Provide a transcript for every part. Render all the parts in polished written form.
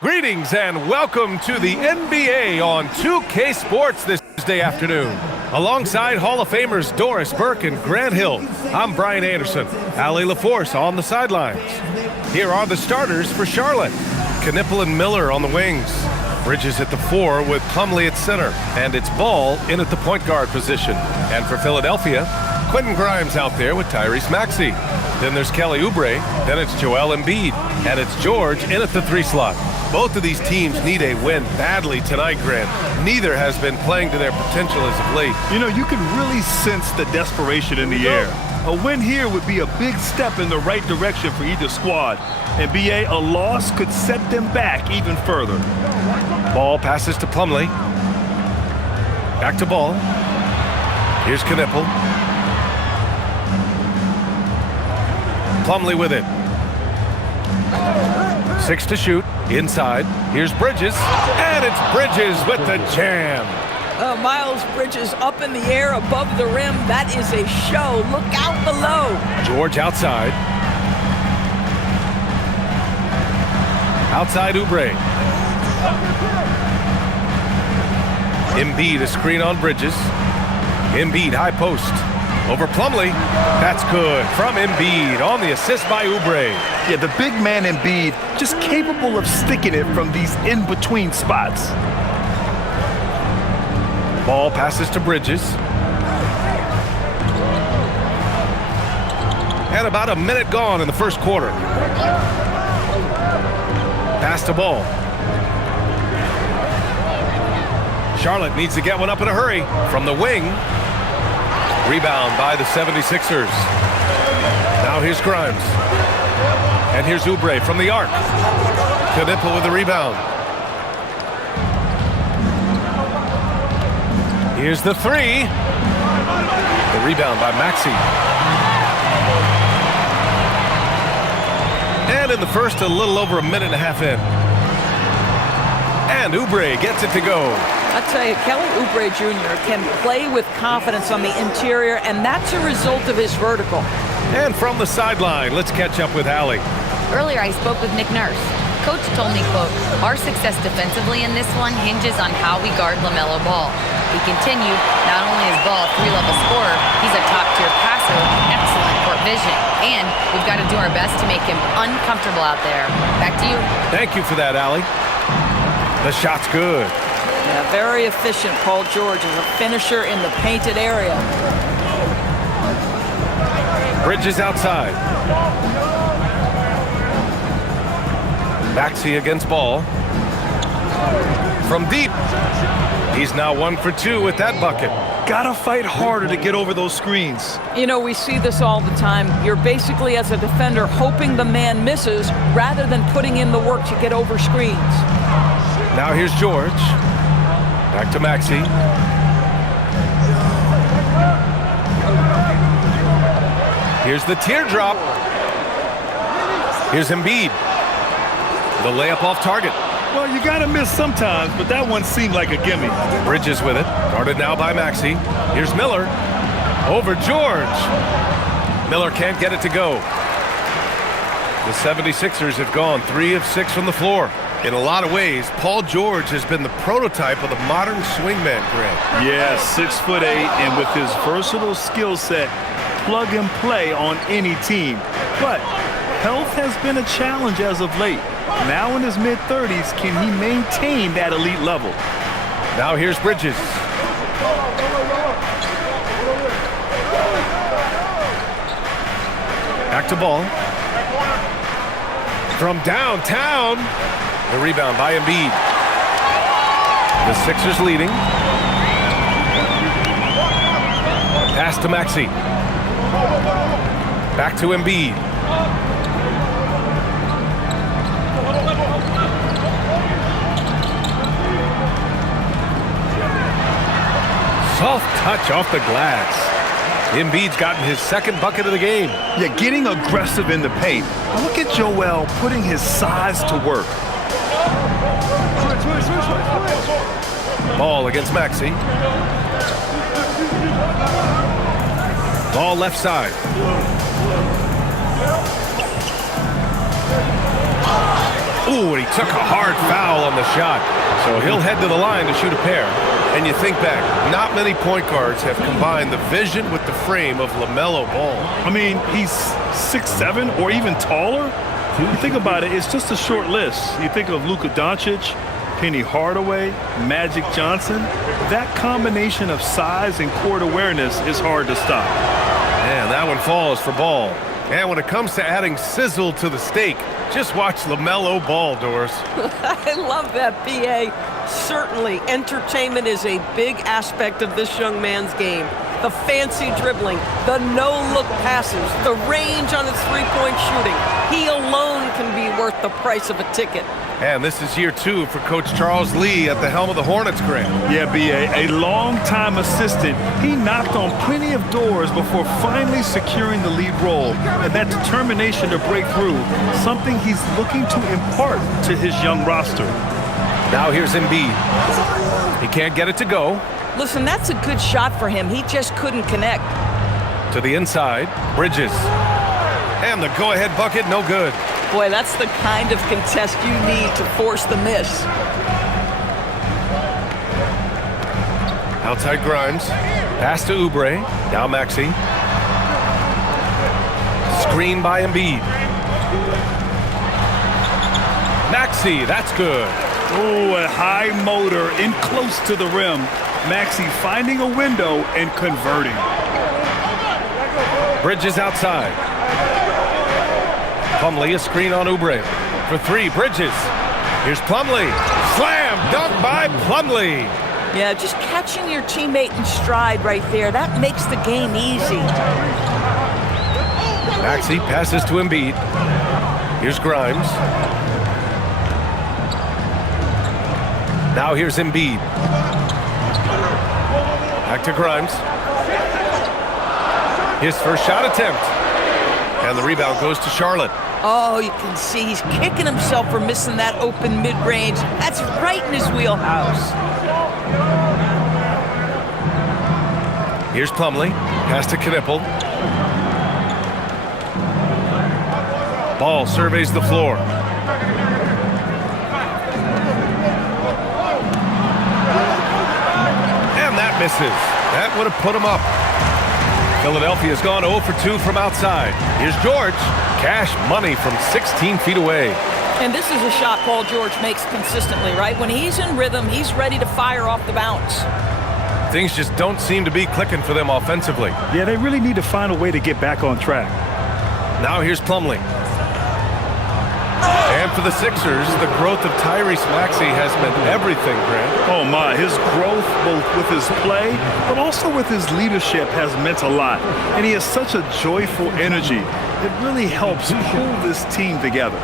Greetings and welcome to the NBA on 2K Sports this Tuesday afternoon. Alongside Hall of Famers Doris Burke and Grant Hill, I'm Brian Anderson. Allie LaForce on the sidelines. Here are the starters for Charlotte. Knipple and Miller on the wings. Bridges at the 4 with Plumlee at center. And it's Ball in at the point guard position. And for Philadelphia, Quentin Grimes out there with Tyrese Maxey. Then there's Kelly Oubre. Then it's Joel Embiid. And it's George in at the 3 slot. Both of these teams need a win badly tonight, Grant. Neither has been playing to their potential as of late. You know, you can really sense the desperation in the air. A win here would be a big step in the right direction for either squad. NBA, a loss could set them back even further. Ball passes to Plumlee. Back to Ball. Here's Knipple. Plumlee with it. 6 to shoot. Inside. Here's Bridges. And it's Bridges with the jam. Miles Bridges up in the air above the rim. That is a show. Look out below. George outside. Outside Oubre. Embiid a screen on Bridges. Embiid high post. Over Plumlee. That's good from Embiid on the assist by Oubre. Yeah, the big man Embiid just capable of sticking it from these in-between spots. Ball passes to Bridges. And about a minute gone in the first quarter. Pass to Ball. Charlotte needs to get one up in a hurry from the wing. Rebound by the 76ers. Now here's Grimes. And here's Oubre from the arc. Knipple with the rebound. Here's the 3. The rebound by Maxey. And in the first, a little over a minute and a half in. And Oubre gets it to go. I tell you, Kelly Oubre Jr. can play with confidence on the interior, and that's a result of his vertical. And from the sideline, let's catch up with Allie. Earlier, I spoke with Nick Nurse. Coach told me, quote, "Our success defensively in this one hinges on how we guard LaMelo Ball." He continued, "Not only is Ball a 3-level scorer, he's a top-tier passer with excellent court vision. And we've got to do our best to make him uncomfortable out there." Back to you. Thank you for that, Allie. The shot's good. Yeah, very efficient. Paul George is a finisher in the painted area. Bridges outside. Maxey against Ball. From deep. He's now 1 for 2 with that bucket. Gotta fight harder to get over those screens. You know, we see this all the time. You're basically, as a defender, hoping the man misses rather than putting in the work to get over screens. Now here's George. Back to Maxey. Here's the teardrop. Here's Embiid. The layup off target. Well, you gotta miss sometimes, but that one seemed like a gimme. Bridges with it. Guarded now by Maxey. Here's Miller. Over George. Miller can't get it to go. The 76ers have gone 3 of 6 from the floor. In a lot of ways, Paul George has been the prototype of the modern swingman, Grant. Yeah, 6'8", and with his versatile skill set, plug and play on any team. But health has been a challenge as of late. Now in his mid-30s, can he maintain that elite level? Now here's Bridges. Back to Ball. From downtown. The rebound by Embiid. The Sixers leading. Pass to Maxey. Back to Embiid. Soft touch off the glass. Embiid's gotten his 2nd bucket of the game. Yeah, getting aggressive in the paint. Look at Joel putting his size to work. Ball against Maxey. Ball left side. Ooh, and he took a hard foul on the shot. So he'll head to the line to shoot a pair. And you think back, not many point guards have combined the vision with the frame of LaMelo Ball. I mean, he's 6'7" or even taller. You think about it, it's just a short list. You think of Luka Doncic, Penny Hardaway, Magic Johnson. That combination of size and court awareness is hard to stop. And that one falls for Ball. And when it comes to adding sizzle to the steak, just watch LaMelo Ball, Doris. I love that, B.A. Certainly, entertainment is a big aspect of this young man's game. The fancy dribbling, the no-look passes, the range on his three-point shooting. He alone can be worth the price of a ticket. And this is year 2 for Coach Charles Lee at the helm of the Hornets, Grant. Yeah, B.A., a long-time assistant. He knocked on plenty of doors before finally securing the lead role. And that determination to break through, something he's looking to impart to his young roster. Now here's Embiid. He can't get it to go. Listen, that's a good shot for him. He just couldn't connect. To the inside, Bridges. And the go-ahead bucket, no good. Boy, that's the kind of contest you need to force the miss. Outside Grimes. Pass to Oubre. Now Maxey. Screen by Embiid. Maxey, that's good. Oh, a high motor in close to the rim. Maxey finding a window and converting. Bridges outside. Plumlee, a screen on Oubre. For 3, Bridges. Here's Plumlee. Slam dunk by Plumlee. Yeah, just catching your teammate in stride right there. That makes the game easy. Maxey passes to Embiid. Here's Grimes. Now here's Embiid. Back to Grimes. His first shot attempt. And the rebound goes to Charlotte. Oh, you can see he's kicking himself for missing that open mid-range. That's right in his wheelhouse. Here's Plumlee. Pass to Knipple. Ball surveys the floor. And that misses. That would have put him up. Philadelphia's gone 0 for 2 from outside. Here's George. Cash money from 16 feet away. And this is a shot Paul George makes consistently, right? When he's in rhythm, he's ready to fire off the bounce. Things just don't seem to be clicking for them offensively. Yeah, they really need to find a way to get back on track. Now here's Plumlee. And for the Sixers, the growth of Tyrese Maxey has meant everything, Grant. Oh my, his growth both with his play, but also with his leadership has meant a lot. And he has such a joyful energy. It really helps pull this team together.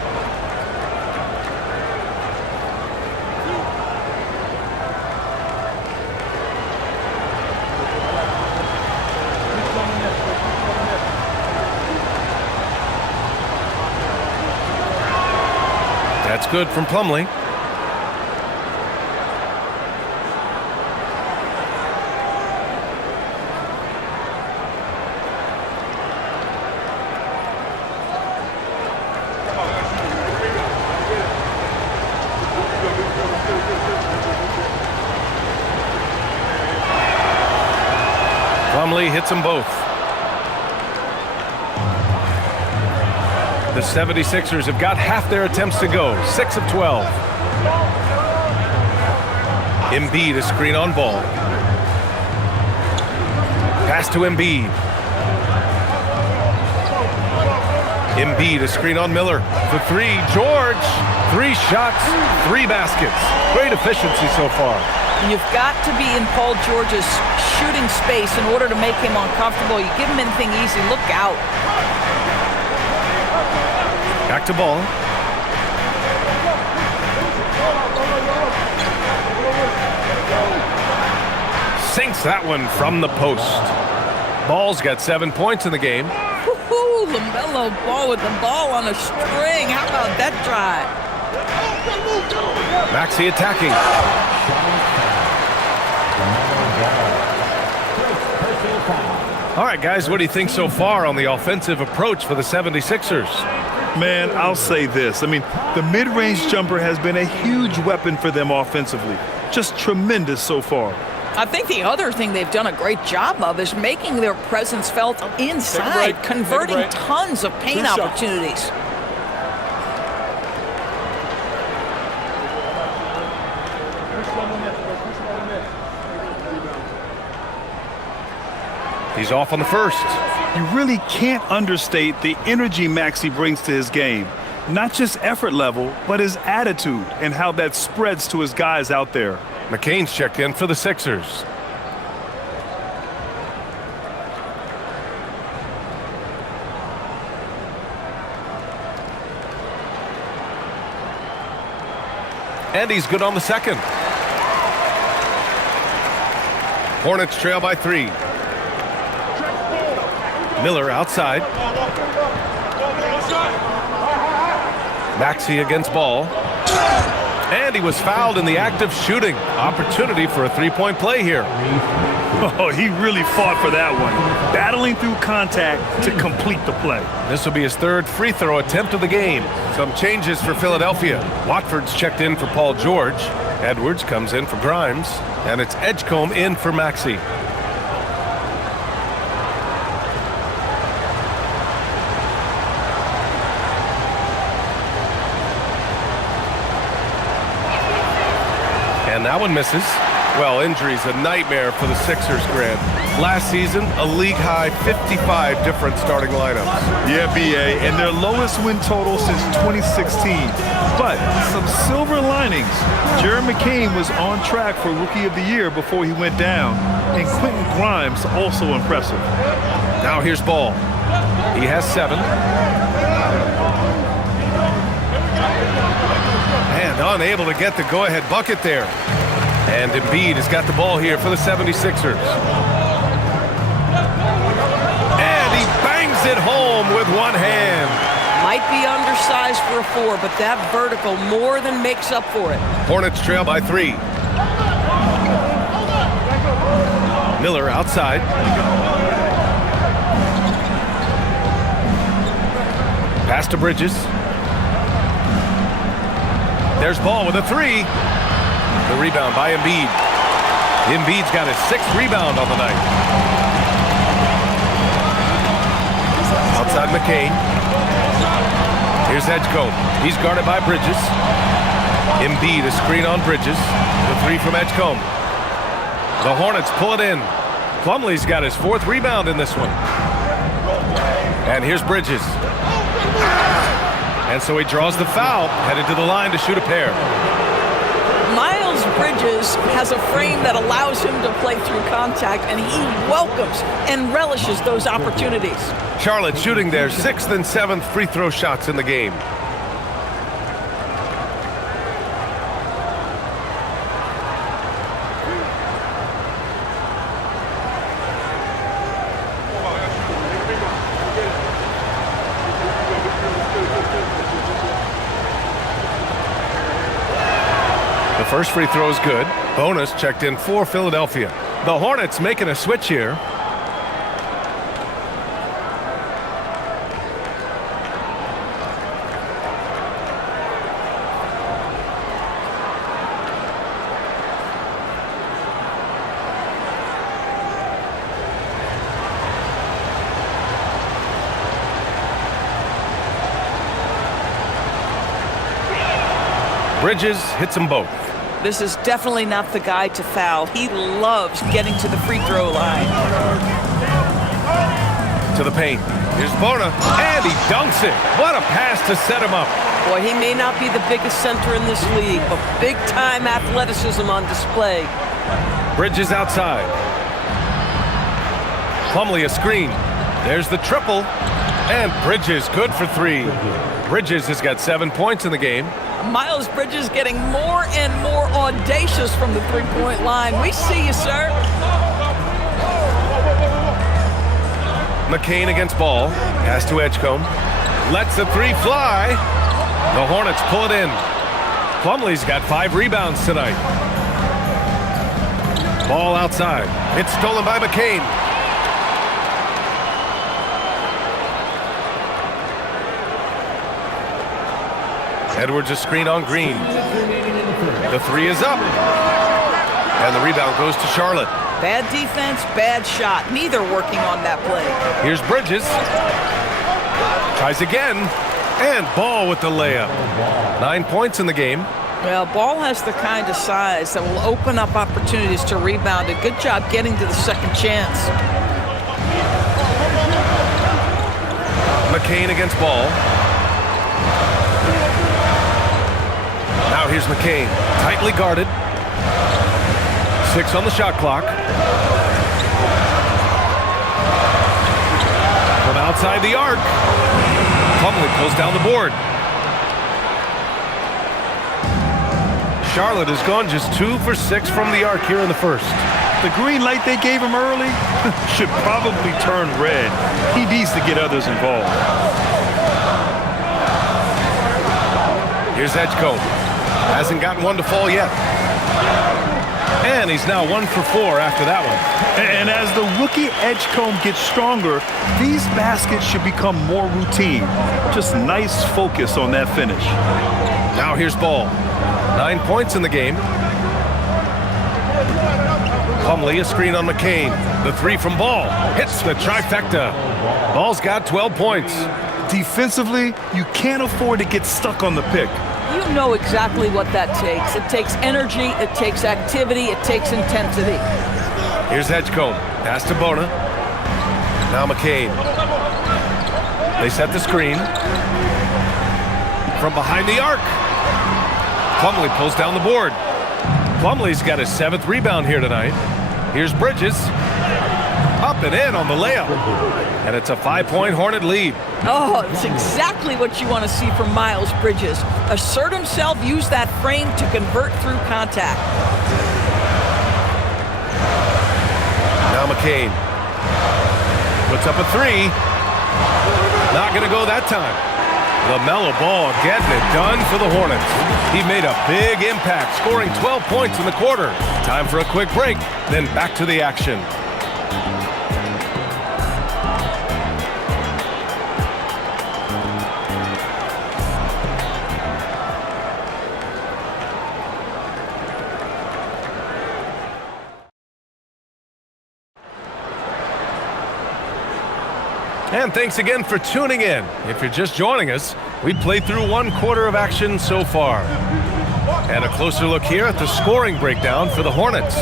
That's good from Plumlee. Plumlee hits them both. The 76ers have got half their attempts to go, 6 of 12. Embiid, a screen on Ball. Pass to Embiid. Embiid, a screen on Miller. For 3, George. 3 shots, 3 baskets. Great efficiency so far. You've got to be in Paul George's shooting space in order to make him uncomfortable. You give him anything easy, look out. Back to Ball. Sinks that one from the post. Ball's got 7 points in the game. Woohoo! LaMelo Ball with the ball on a string. How about that drive? Maxey attacking. All right, guys, what do you think so far on the offensive approach for the 76ers? Man, I'll say this. I mean, the mid-range jumper has been a huge weapon for them offensively. Just tremendous so far. I think the other thing they've done a great job of is making their presence felt inside, converting tons of paint opportunities. He's off on the first. You really can't understate the energy Maxey brings to his game. Not just effort level, but his attitude and how that spreads to his guys out there. McCain's checked in for the Sixers. And he's good on the second. Hornets trail by 3. Miller outside. Maxey against ball. And he was fouled in the act of shooting. Opportunity for a three-point play here. Oh, he really fought for that one. Battling through contact to complete the play. This will be his third free throw attempt of the game. Some changes for Philadelphia. Watford's checked in for Paul George. Edwards comes in for Grimes. And it's Edgecombe in for Maxey. And that one misses. Well, injuries a nightmare for the Sixers, Grant. Last season, a league-high 55 different starting lineups. Yeah, BA, and their lowest win total since 2016. But some silver linings. Jared McCain was on track for Rookie of the Year before he went down. And Quentin Grimes also impressive. Now here's Ball. He has 7. And unable to get the go-ahead bucket there. And Embiid has got the ball here for the 76ers. And he bangs it home with one hand. Might be undersized for a 4, but that vertical more than makes up for it. Hornets trail by 3. Miller outside. Pass to Bridges. There's Ball with a 3. The rebound by Embiid. Embiid's got his 6th rebound on the night. Outside McCain. Here's Edgecombe. He's guarded by Bridges. Embiid, a screen on Bridges. The 3 from Edgecombe. The Hornets pull it in. Plumlee's got his 4th rebound in this one. And here's Bridges. And so he draws the foul, headed to the line to shoot a pair. Miles Bridges has a frame that allows him to play through contact, and he welcomes and relishes those opportunities. Charlotte shooting their 6th and 7th free throw shots in the game. First free throw is good. Bonus checked in for Philadelphia. The Hornets making a switch here. Bridges hits them both. This is definitely not the guy to foul. He loves getting to the free throw line. To the paint. Here's Bona, and he dunks it. What a pass to set him up. Boy, he may not be the biggest center in this league, but big-time athleticism on display. Bridges outside. Plumlee a screen. There's the triple. And Bridges good for 3. Bridges has got 7 points in the game. Miles Bridges getting more and more audacious from the three-point line. We see you, sir. McCain against Ball. Pass to Edgecombe. Lets the 3 fly. The Hornets pull it in. Plumlee's got 5 rebounds tonight. Ball outside. It's stolen by McCain. Edwards a screen on Green. The three is up. And the rebound goes to Charlotte. Bad defense, bad shot. Neither working on that play. Here's Bridges. Tries again. And Ball with the layup. 9 points in the game. Well, Ball has the kind of size that will open up opportunities to rebound. A good job getting to the second chance. McCain against Ball. Now here's McCain. Tightly guarded. 6 on the shot clock. From outside the arc. Plumlee pulls down the board. Charlotte has gone just 2 for 6 from the arc here in the first. The green light they gave him early should probably turn red. He needs to get others involved. Here's Edgecombe. Hasn't gotten one to fall yet. And he's now 1 for 4 after that one. And as the rookie Edgecombe gets stronger, these baskets should become more routine. Just nice focus on that finish. Now here's Ball. 9 points in the game. Plumlee a screen on McCain. The three from Ball. Hits the trifecta. Ball's got 12 points. Defensively, you can't afford to get stuck on the pick. You know exactly what that takes. It takes energy, it takes activity, it takes intensity. Here's Edgecombe. Pass to Bona. Now McCain. They set the screen. From behind the arc. Plumlee pulls down the board. Plumlee's got his 7th rebound here tonight. Here's Bridges. Up and in on the layup. And it's a 5-point Hornet lead. Oh, it's exactly what you want to see from Miles Bridges. Assert himself, use that frame to convert through contact. Now McCain. Puts up a three. Not going to go that time. LaMelo Ball getting it done for the Hornets. He made a big impact, scoring 12 points in the quarter. Time for a quick break, then back to the action. And thanks again for tuning in. If you're just joining us, we played through 1 quarter of action so far. And a closer look here at the scoring breakdown for the Hornets.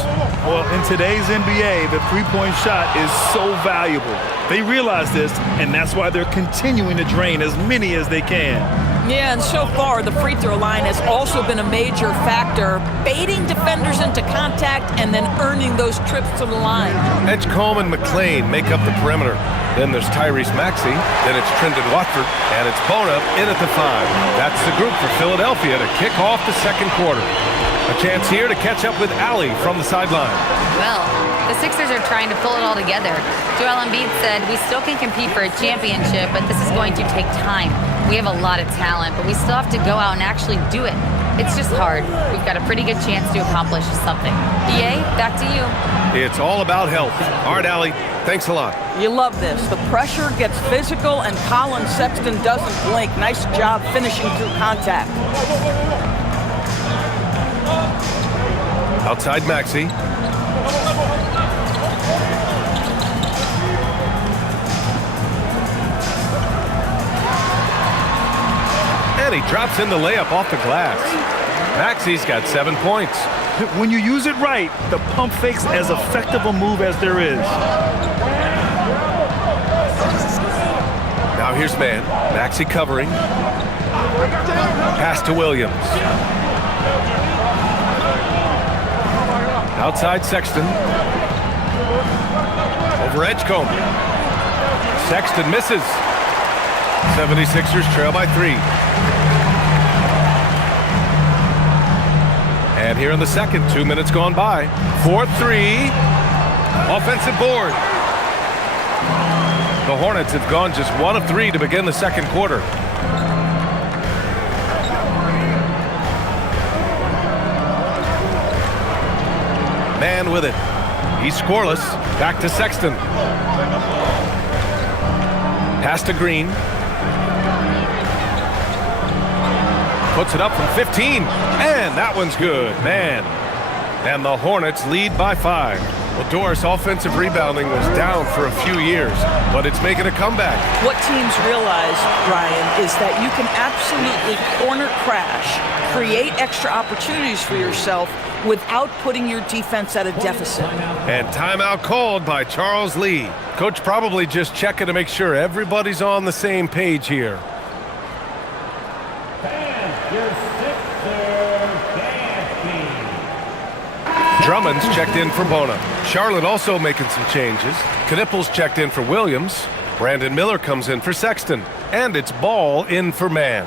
Well, in today's NBA, the three-point shot is so valuable. They realize this, and that's why they're continuing to drain as many as they can. Yeah, and so far, the free throw line has also been a major factor, baiting defenders into contact and then earning those trips to the line. Edgecombe and McClain make up the perimeter. Then there's Tyrese Maxey, then it's Trendon Watford, and it's Bona in at the 5. That's the group for Philadelphia to kick off the second quarter. A chance here to catch up with Allie from the sideline. Well, the Sixers are trying to pull it all together. Joel Embiid said, "We still can compete for a championship, but this is going to take time. We have a lot of talent, but we still have to go out and actually do it. It's just hard. We've got a pretty good chance to accomplish something." EA, back to you. It's all about health. All right, Allie, thanks a lot. You love this. The pressure gets physical, and Colin Sexton doesn't blink. Nice job finishing through contact. Outside Maxey. And he drops in the layup off the glass. Maxey's got 7 points. When you use it right, the pump fake's as effective a move as there is. Now here's man. Maxey covering. Pass to Williams. Outside Sexton. Over Edgecombe. Sexton misses. 76ers trail by 3. And here in the second, 2 minutes gone by. 4-3. Offensive board. The Hornets have gone just 1 of 3 to begin the second quarter. Man with it. He's scoreless. Back to Sexton. Pass to Green. Puts it up from 15, and that one's good, man. And the Hornets lead by 5. Well, Doris, offensive rebounding was down for a few years, but it's making a comeback. What teams realize, Ryan, is that you can absolutely corner crash, create extra opportunities for yourself without putting your defense at a deficit. And timeout called by Charles Lee. Coach probably just checking to make sure everybody's on the same page here. Drummond's checked in for Bona. Charlotte also making some changes. Knippel's checked in for Williams. Brandon Miller comes in for Sexton. And it's Ball in for Mann.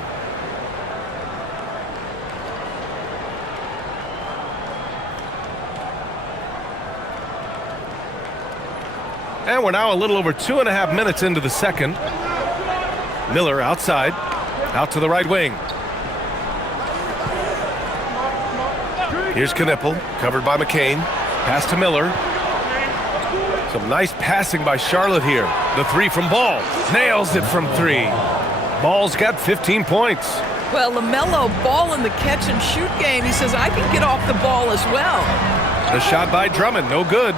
And we're now a little over 2.5 minutes into the second. Miller outside, out to the right wing. Here's Knippel, covered by McCain. Pass to Miller. Some nice passing by Charlotte here. The three from Ball. Nails it from 3. Ball's got 15 points. Well, LaMelo, Ball in the catch-and-shoot game. He says, I can get off the ball as well. The shot by Drummond, no good.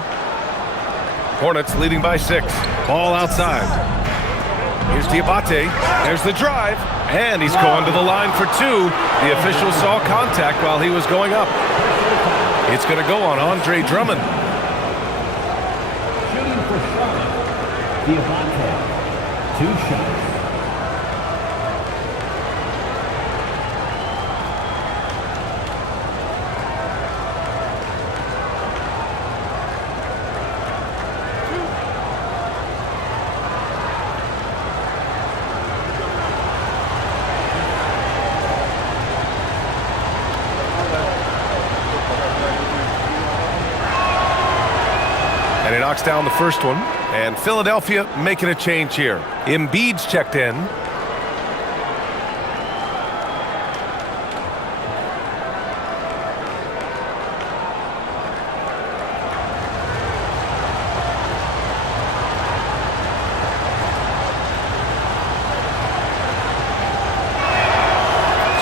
Hornets leading by 6. Ball outside. Here's Diabate. There's the drive. And he's going to the line for 2. The official saw contact while he was going up. It's going to go on Andre Drummond. Shooting for Charlotte, Diabate. 2 shots. And he knocks down the first one. And Philadelphia making a change here. Embiid's checked in.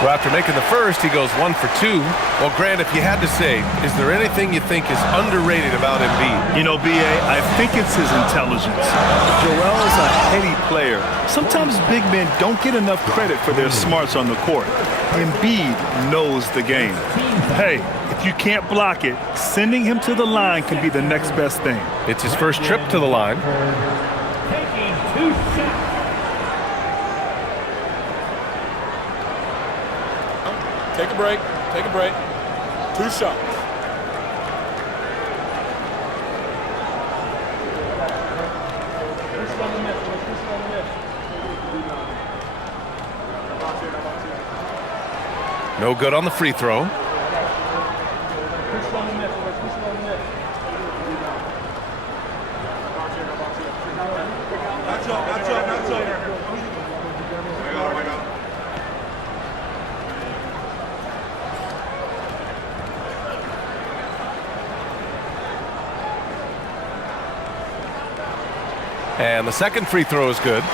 So after making the first, he goes 1 for 2. Well, Grant, if you had to say, is there anything you think is underrated about Embiid? You know, B.A., I think it's his intelligence. Joel is a heady player. Sometimes big men don't get enough credit for their smarts on the court. Embiid knows the game. Hey, if you can't block it, sending him to the line can be the next best thing. It's his first trip to the line. Taking 2 shots. Take a break. Take a break. 2 shots. No good on the free throw. And the second free throw is good.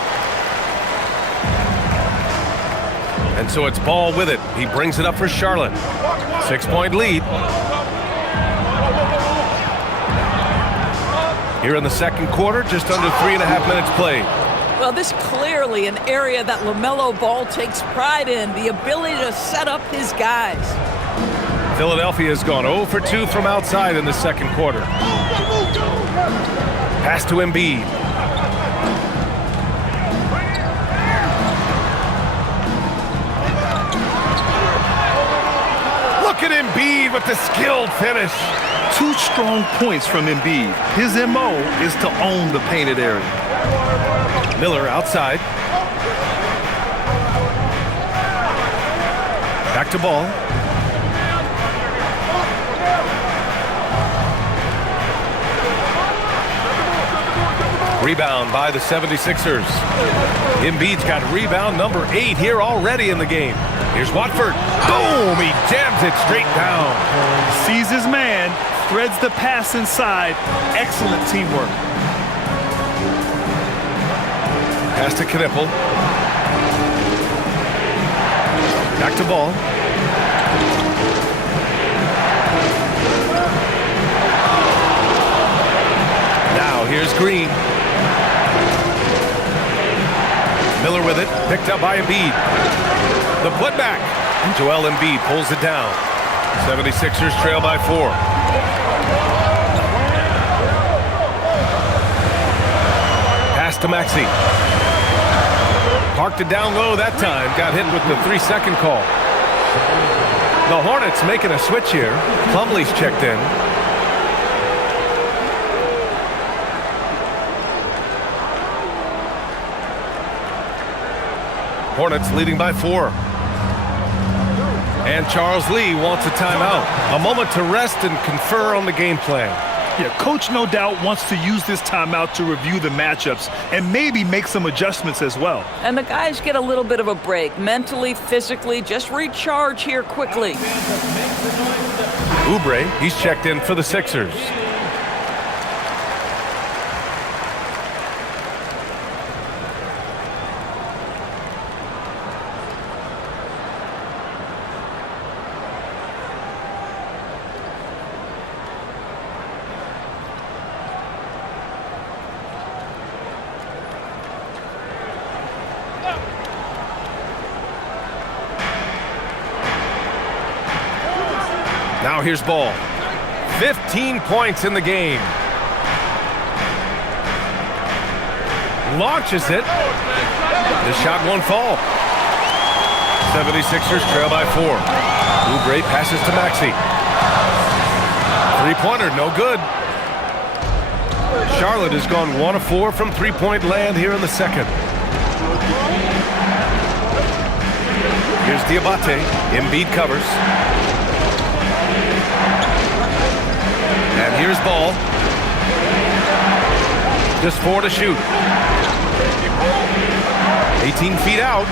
And so it's Ball with it. He brings it up for Charlotte. 6-point lead. Here in the second quarter, just under 3.5 minutes played. Well, this clearly an area that LaMelo Ball takes pride in, the ability to set up his guys. Philadelphia has gone 0 for 2 from outside in the second quarter. Pass to Embiid. Look at Embiid with the skilled finish. 2 strong points from Embiid. His M.O. is to own the painted area. Miller outside. Back to Ball. Rebound by the 76ers. Embiid's got rebound number 8 here already in the game. Here's Watford. Boom! He jams it straight down. Sees his man, threads the pass inside. Excellent teamwork. Pass to Knippel. Back to Ball. Now here's Green. Miller with it, picked up by Embiid. The putback, and Joel Embiid pulls it down. 76ers trail by 4. Pass to Maxey. Parked it down low that time, got hit with the 3-second call. The Hornets making a switch here. Plumlee's checked in. Hornets leading by 4. And Charles Lee wants a timeout. A moment to rest and confer on the game plan. Yeah, coach no doubt wants to use this timeout to review the matchups and maybe make some adjustments as well. And the guys get a little bit of a break, mentally, physically, just recharge here quickly. Oubre, he's checked in for the Sixers. Now here's Ball. 15 points in the game. Launches it. The shot won't fall. 76ers trail by 4. Oubre passes to Maxey. Three-pointer, no good. Charlotte has gone 1 of 4 from three-point land here in the second. Here's Diabate. Embiid covers. And here's Ball. Just 4 to shoot. 18 feet out.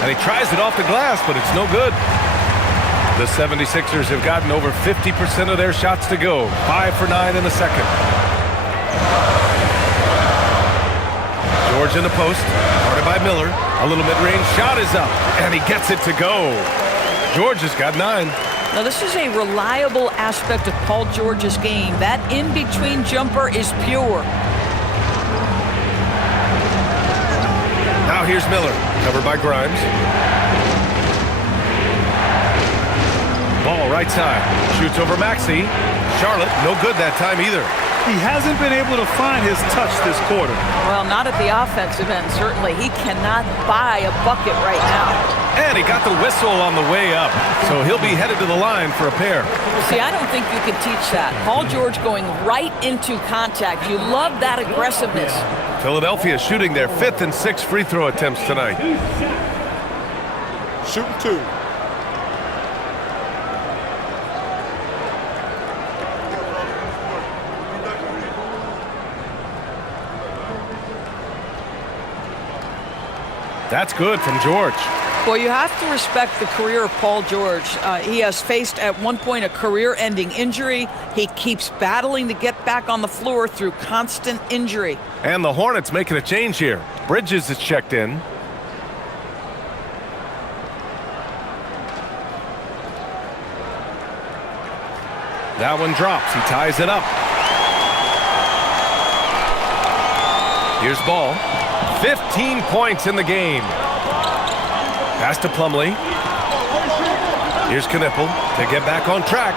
And he tries it off the glass, but it's no good. The 76ers have gotten over 50% of their shots to go. 5 for 9 in the second. George in the post. Guarded by Miller. A little mid-range shot is up. And he gets it to go. George has got 9. Now, this is a reliable aspect of Paul George's game. That in-between jumper is pure. Now here's Miller, covered by Grimes. Ball right side, shoots over Maxey. Charlotte, no good that time either. He hasn't been able to find his touch this quarter. Well, not at the offensive end, certainly. He cannot buy a bucket right now. And he got the whistle on the way up, so he'll be headed to the line for a pair. See, I don't think you can teach that. Paul George going right into contact. You love that aggressiveness. Philadelphia shooting their 5th and 6th free throw attempts tonight. Shooting 2. That's good from George. Well, you have to respect the career of Paul George. He has faced at one point a career-ending injury. He keeps battling to get back on the floor through constant injury. And the Hornets making a change here. Bridges is checked in. That one drops. He ties it up. Here's Ball. 15 points in the game. Pass to Plumlee. Here's Knipple to get back on track.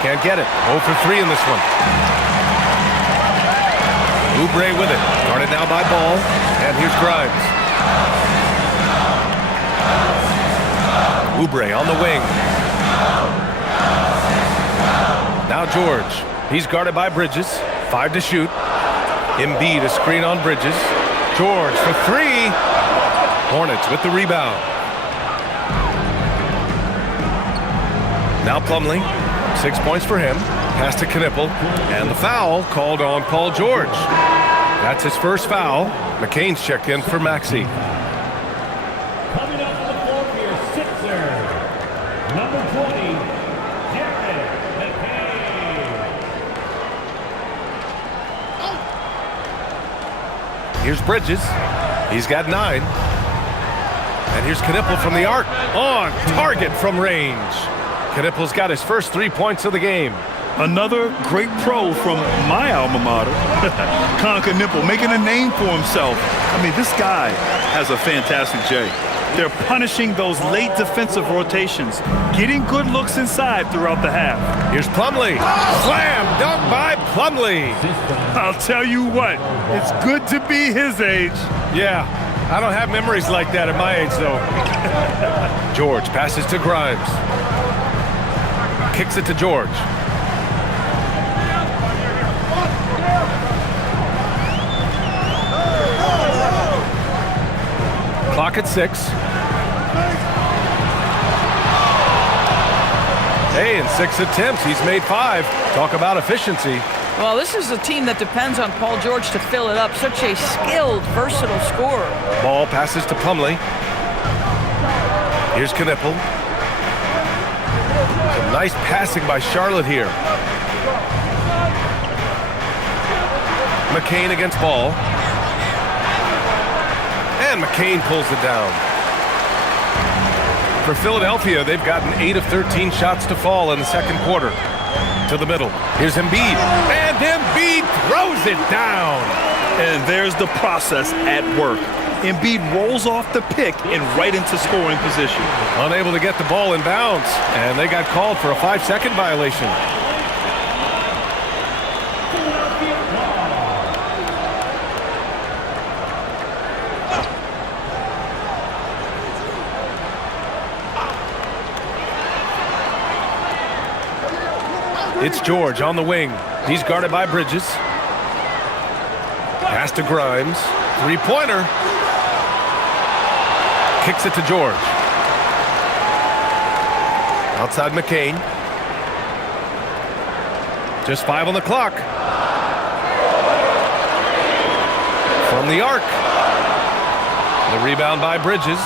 Can't get it. 0 for 3 in this one. Oubre with it. Guarded now by Ball. And here's Grimes. Oubre on the wing. Now George. He's guarded by Bridges. 5 to shoot. Embiid a screen on Bridges. George for 3. Hornets with the rebound. Now Plumlee. 6 points for him. Pass to Knipple. And the foul called on Paul George. That's his first foul. McCain's checked in for Maxey. Coming up to the floor for your Sixers, number 20, McCain. Here's Bridges. He's got 9. And here's Knipple from the arc. On target from range. Knipple's got his first 3 points of the game. Another great pro from my alma mater, Knipple, making a name for himself. I mean, this guy has a fantastic J. They're punishing those late defensive rotations, getting good looks inside throughout the half. Here's Plumlee. Slam dunk by Plumlee. I'll tell you what, it's good to be his age. Yeah, I don't have memories like that at my age, though. George passes to Grimes. Kicks it to George. Clock at 6. Hey, in 6 attempts, he's made 5. Talk about efficiency. Well, this is a team that depends on Paul George to fill it up. Such a skilled, versatile scorer. Ball passes to Plumlee. Here's Knipple. Some nice passing by Charlotte here. McCain against Ball. And McCain pulls it down. For Philadelphia, they've gotten 8 of 13 shots to fall in the second quarter. To the middle. Here's Embiid. And Embiid throws it down. And there's the process at work. Embiid rolls off the pick and right into scoring position. Unable to get the ball in bounds. And they got called for a 5-second violation. It's George on the wing. He's guarded by Bridges. Pass to Grimes. Three-pointer. Kicks it to George. Outside McCain. Just 5 on the clock. From the arc. The rebound by Bridges.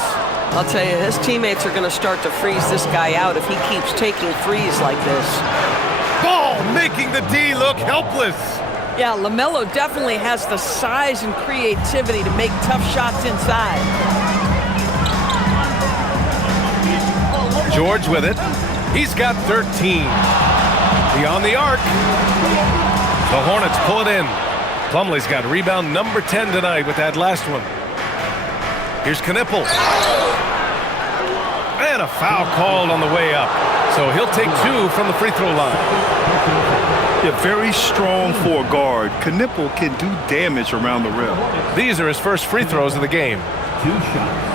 I'll tell you, his teammates are going to start to freeze this guy out if he keeps taking threes like this. Ball making the D look helpless. Yeah, LaMelo definitely has the size and creativity to make tough shots inside. George with it. He's got 13. Beyond the arc. The Hornets pull it in. Plumlee's got rebound number 10 tonight with that last one. Here's Knipple. And a foul called on the way up. So he'll take 2 from the free throw line. Yeah, very strong for a guard. Knipple can do damage around the rim. These are his first free throws of the game. 2 shots.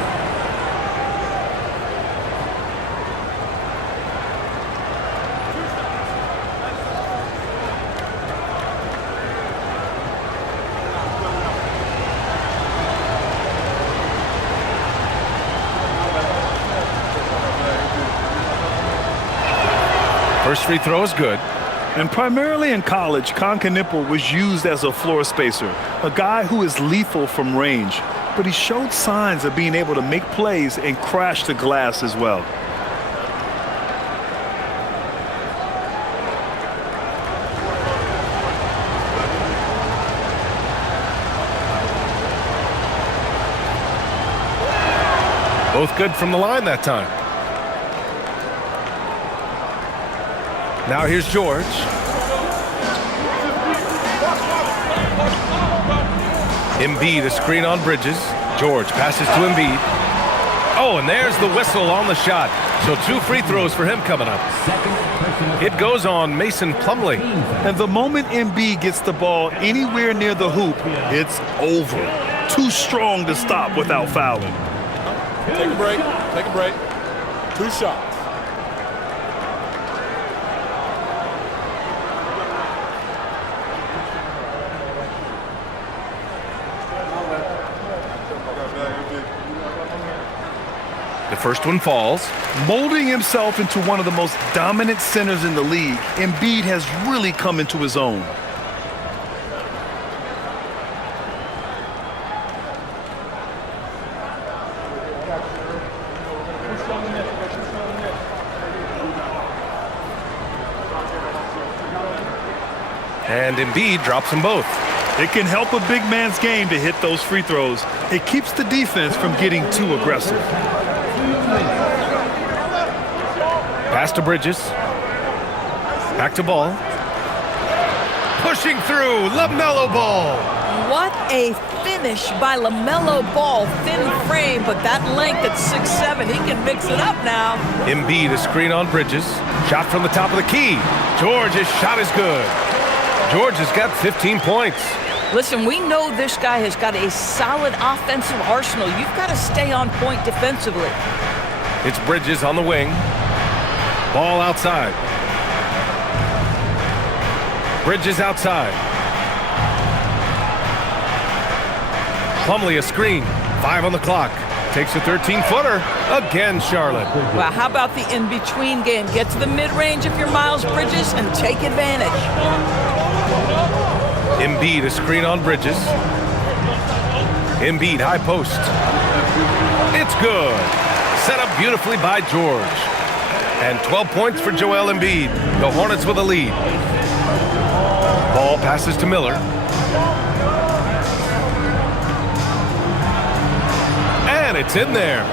First free throw is good. And primarily in college, Knipple was used as a floor spacer, a guy who is lethal from range. But he showed signs of being able to make plays and crash the glass as well. Both good from the line that time. Now here's George. Embiid, a screen on Bridges. George passes to Embiid. Oh, and there's the whistle on the shot. So 2 free throws for him coming up. It goes on Mason Plumlee. And the moment Embiid gets the ball anywhere near the hoop, it's over. Too strong to stop without fouling. Take a break. Take a break. 2 shots. The first one falls. Molding himself into one of the most dominant centers in the league, Embiid has really come into his own. And Embiid drops them both. It can help a big man's game to hit those free throws. It keeps the defense from getting too aggressive. Pass to Bridges. Back to Ball. Pushing through, LaMelo Ball. What a finish by LaMelo Ball. Thin frame, but that length at 6'7", he can mix it up now. Embiid, a screen on Bridges. Shot from the top of the key. George's shot is good. George has got 15 points. Listen, we know this guy has got a solid offensive arsenal. You've got to stay on point defensively. It's Bridges on the wing. Ball outside. Bridges outside. Plumlee a screen. 5 on the clock. Takes a 13-footer. Again, Charlotte. Well, how about the in-between game? Get to the mid-range if you're Miles Bridges and take advantage. Embiid, a screen on Bridges. Embiid, high post. It's good. Set up beautifully by George. And 12 points for Joel Embiid. The Hornets with a lead. Ball passes to Miller. And it's in there.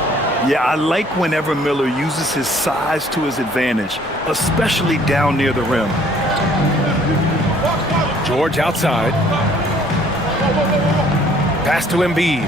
Yeah, I like whenever Miller uses his size to his advantage, especially down near the rim. George outside. Pass to Embiid.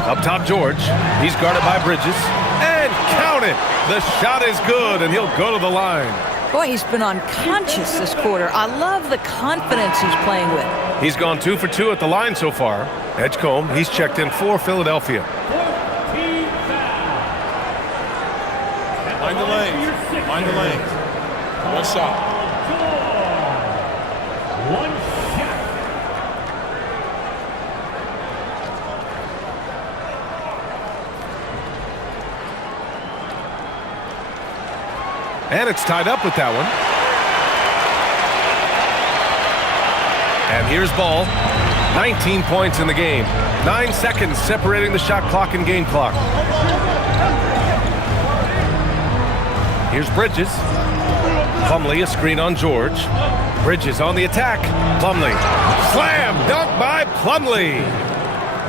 Up top, George. He's guarded by Bridges. And count it. The shot is good, and he'll go to the line. Boy, he's been unconscious this quarter. I love the confidence he's playing with. He's gone 2 for 2 at the line so far. Edgecombe, he's checked in for Philadelphia. Mind the lane. Mind the lane. One shot. One shot. And it's tied up with that one. And here's Ball. 19 points in the game. 9 seconds separating the shot clock and game clock. Here's Bridges. Plumlee, a screen on George. Bridges on the attack. Plumlee. Slam dunk by Plumlee.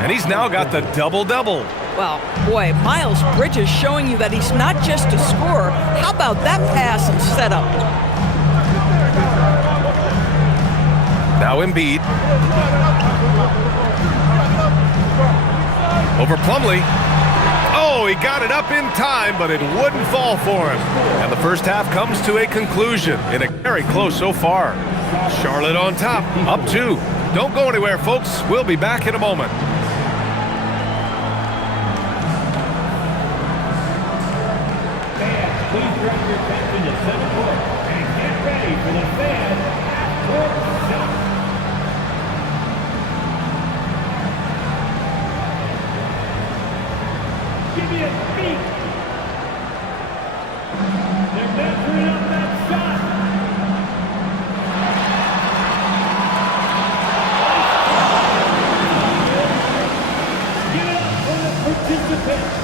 And he's now got the double-double. Well, boy, Miles Bridges showing you that he's not just a scorer. How about that pass and setup? Now Embiid. Over Plumlee. Oh, he got it up in time, but it wouldn't fall for him. And the first half comes to a conclusion in a very close so far. Charlotte on top, up 2. Don't go anywhere, folks. We'll be back in a moment. Fans, please direct your attention to center court and get ready for the fan half-court shot. Give me a beat. They're measuring up that shot. Give it up for the participants.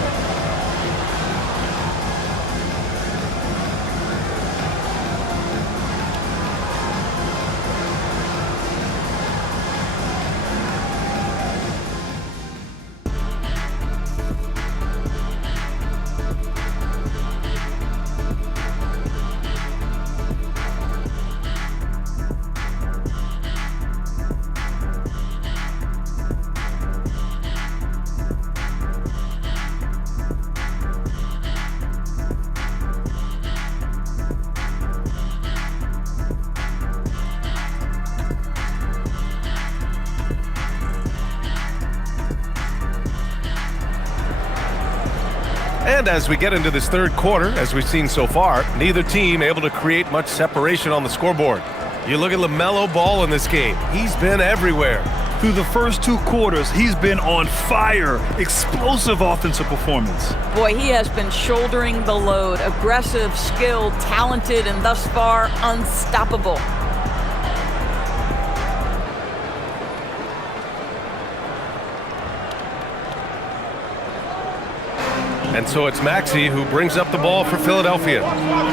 And as we get into this third quarter, as we've seen so far, neither team able to create much separation on the scoreboard. You look at LaMelo Ball in this game. He's been everywhere. Through the first 2 quarters, he's been on fire. Explosive offensive performance. Boy, he has been shouldering the load. Aggressive, skilled, talented, and thus far, unstoppable. And so it's Maxey who brings up the ball for Philadelphia.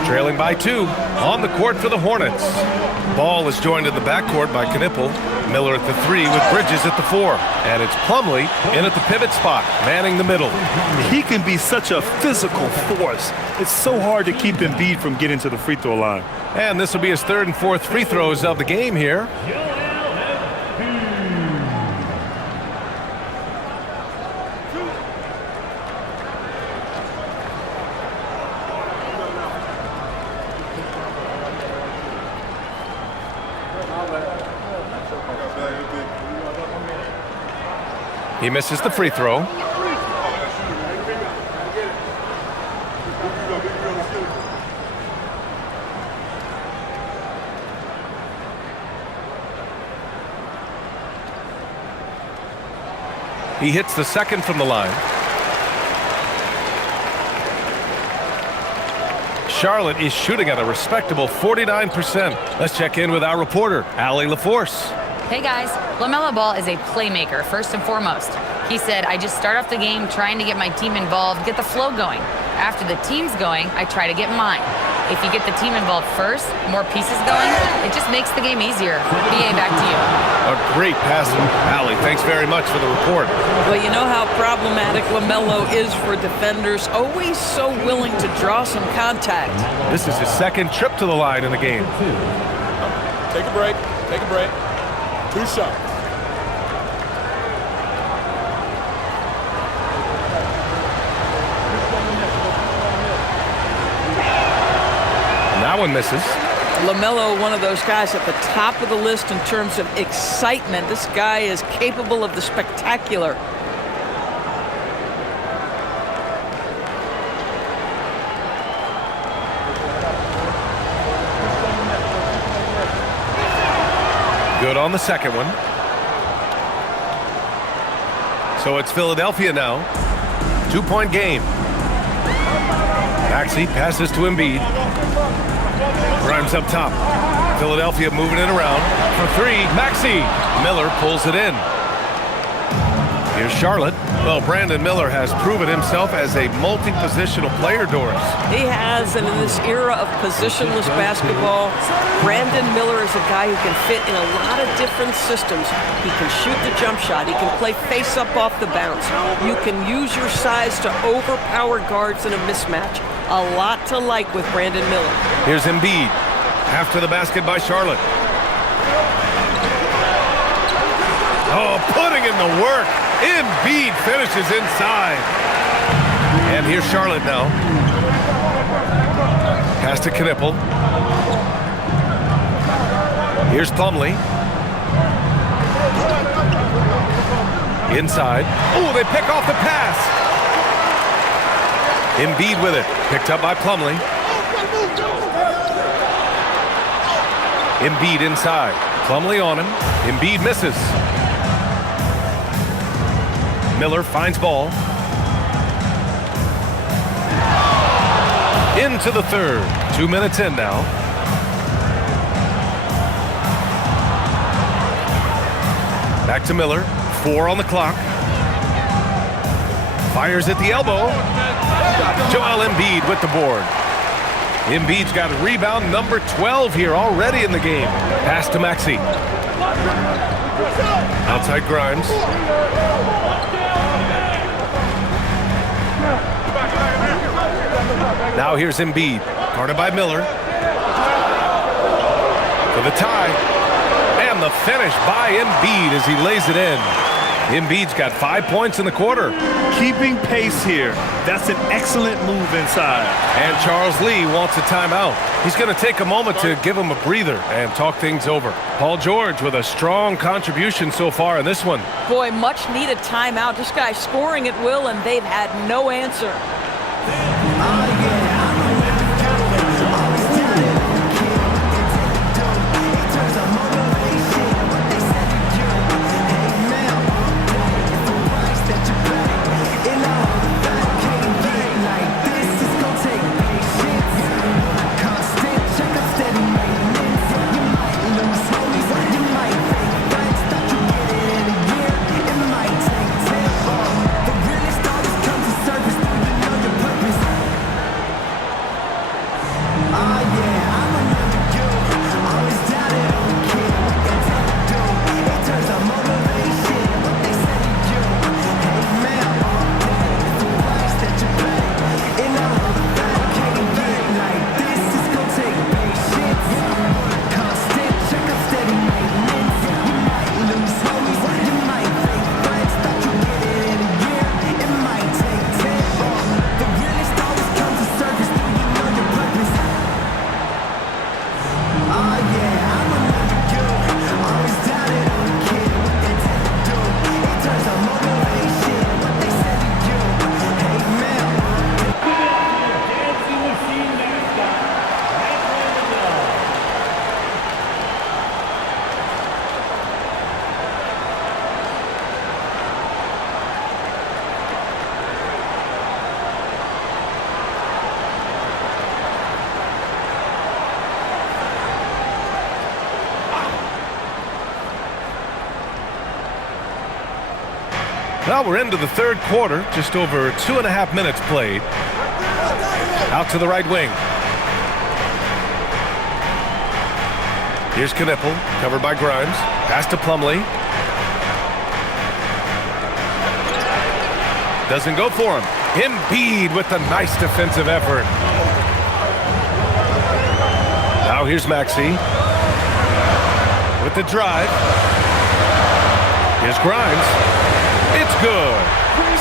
Trailing by 2 on the court for the Hornets. Ball is joined in the backcourt by Knipple. Miller at the 3 with Bridges at the 4. And it's Plumlee in at the pivot spot, manning the middle. He can be such a physical force. It's so hard to keep Embiid from getting to the free throw line. And this will be his 3rd and 4th free throws of the game here. He misses the free throw. He hits the 2nd from the line. Charlotte is shooting at a respectable 49%. Let's check in with our reporter, Allie LaForce. Hey guys, LaMelo Ball is a playmaker, first and foremost. He said, I just start off the game trying to get my team involved, get the flow going. After the team's going, I try to get mine. If you get the team involved first, more pieces going, it just makes the game easier. BA, back to you. A great passer. Allie, thanks very much for the report. Well, you know how problematic LaMelo is for defenders, always so willing to draw some contact. This is his 2nd trip to the line in the game. Take a break. Take a break. 2 shots. That one misses. LaMelo, one of those guys at the top of the list in terms of excitement. This guy is capable of the spectacular. Good on the 2nd one. So it's Philadelphia now. 2-point game. Maxey passes to Embiid. Grimes up top. Philadelphia moving it around. For 3, Maxey. Miller pulls it in. Here's Charlotte. Well, Brandon Miller has proven himself as a multi-positional player, Doris. He has, and in this era of positionless basketball, Brandon Miller is a guy who can fit in a lot of different systems. He can shoot the jump shot. He can play face-up off the bounce. You can use your size to overpower guards in a mismatch. A lot to like with Brandon Miller. Here's Embiid. After the basket by Charlotte. Oh, putting in the work. Embiid finishes inside. And here's Charlotte now. Pass to Knipple. Here's Plumlee. Inside. Oh, they pick off the pass. Embiid with it. Picked up by Plumlee. Embiid inside. Plumlee on him. Embiid misses. Miller finds ball. Into the 3rd. 2 minutes in now. Back to Miller. 4 on the clock. Fires at the elbow. Joel Embiid with the board. Embiid's got a rebound number 12 here already in the game. Pass to Maxey. Outside Grimes. Now here's Embiid, guarded by Miller. For the tie. And the finish by Embiid as he lays it in. Embiid's got 5 points in the quarter. Keeping pace here. That's an excellent move inside. And Charles Lee wants a timeout. He's going to take a moment to give him a breather and talk things over. Paul George with a strong contribution so far in this one. Boy, much needed timeout. This guy's scoring at will, and they've had no answer. Well, we're into the third quarter, just over 2.5 minutes played. Out to the right wing. Here's Knipple, covered by Grimes. Pass to Plumlee. Doesn't go for him. Embiid with a nice defensive effort. Now here's Maxey with the drive. Here's Grimes. It's good.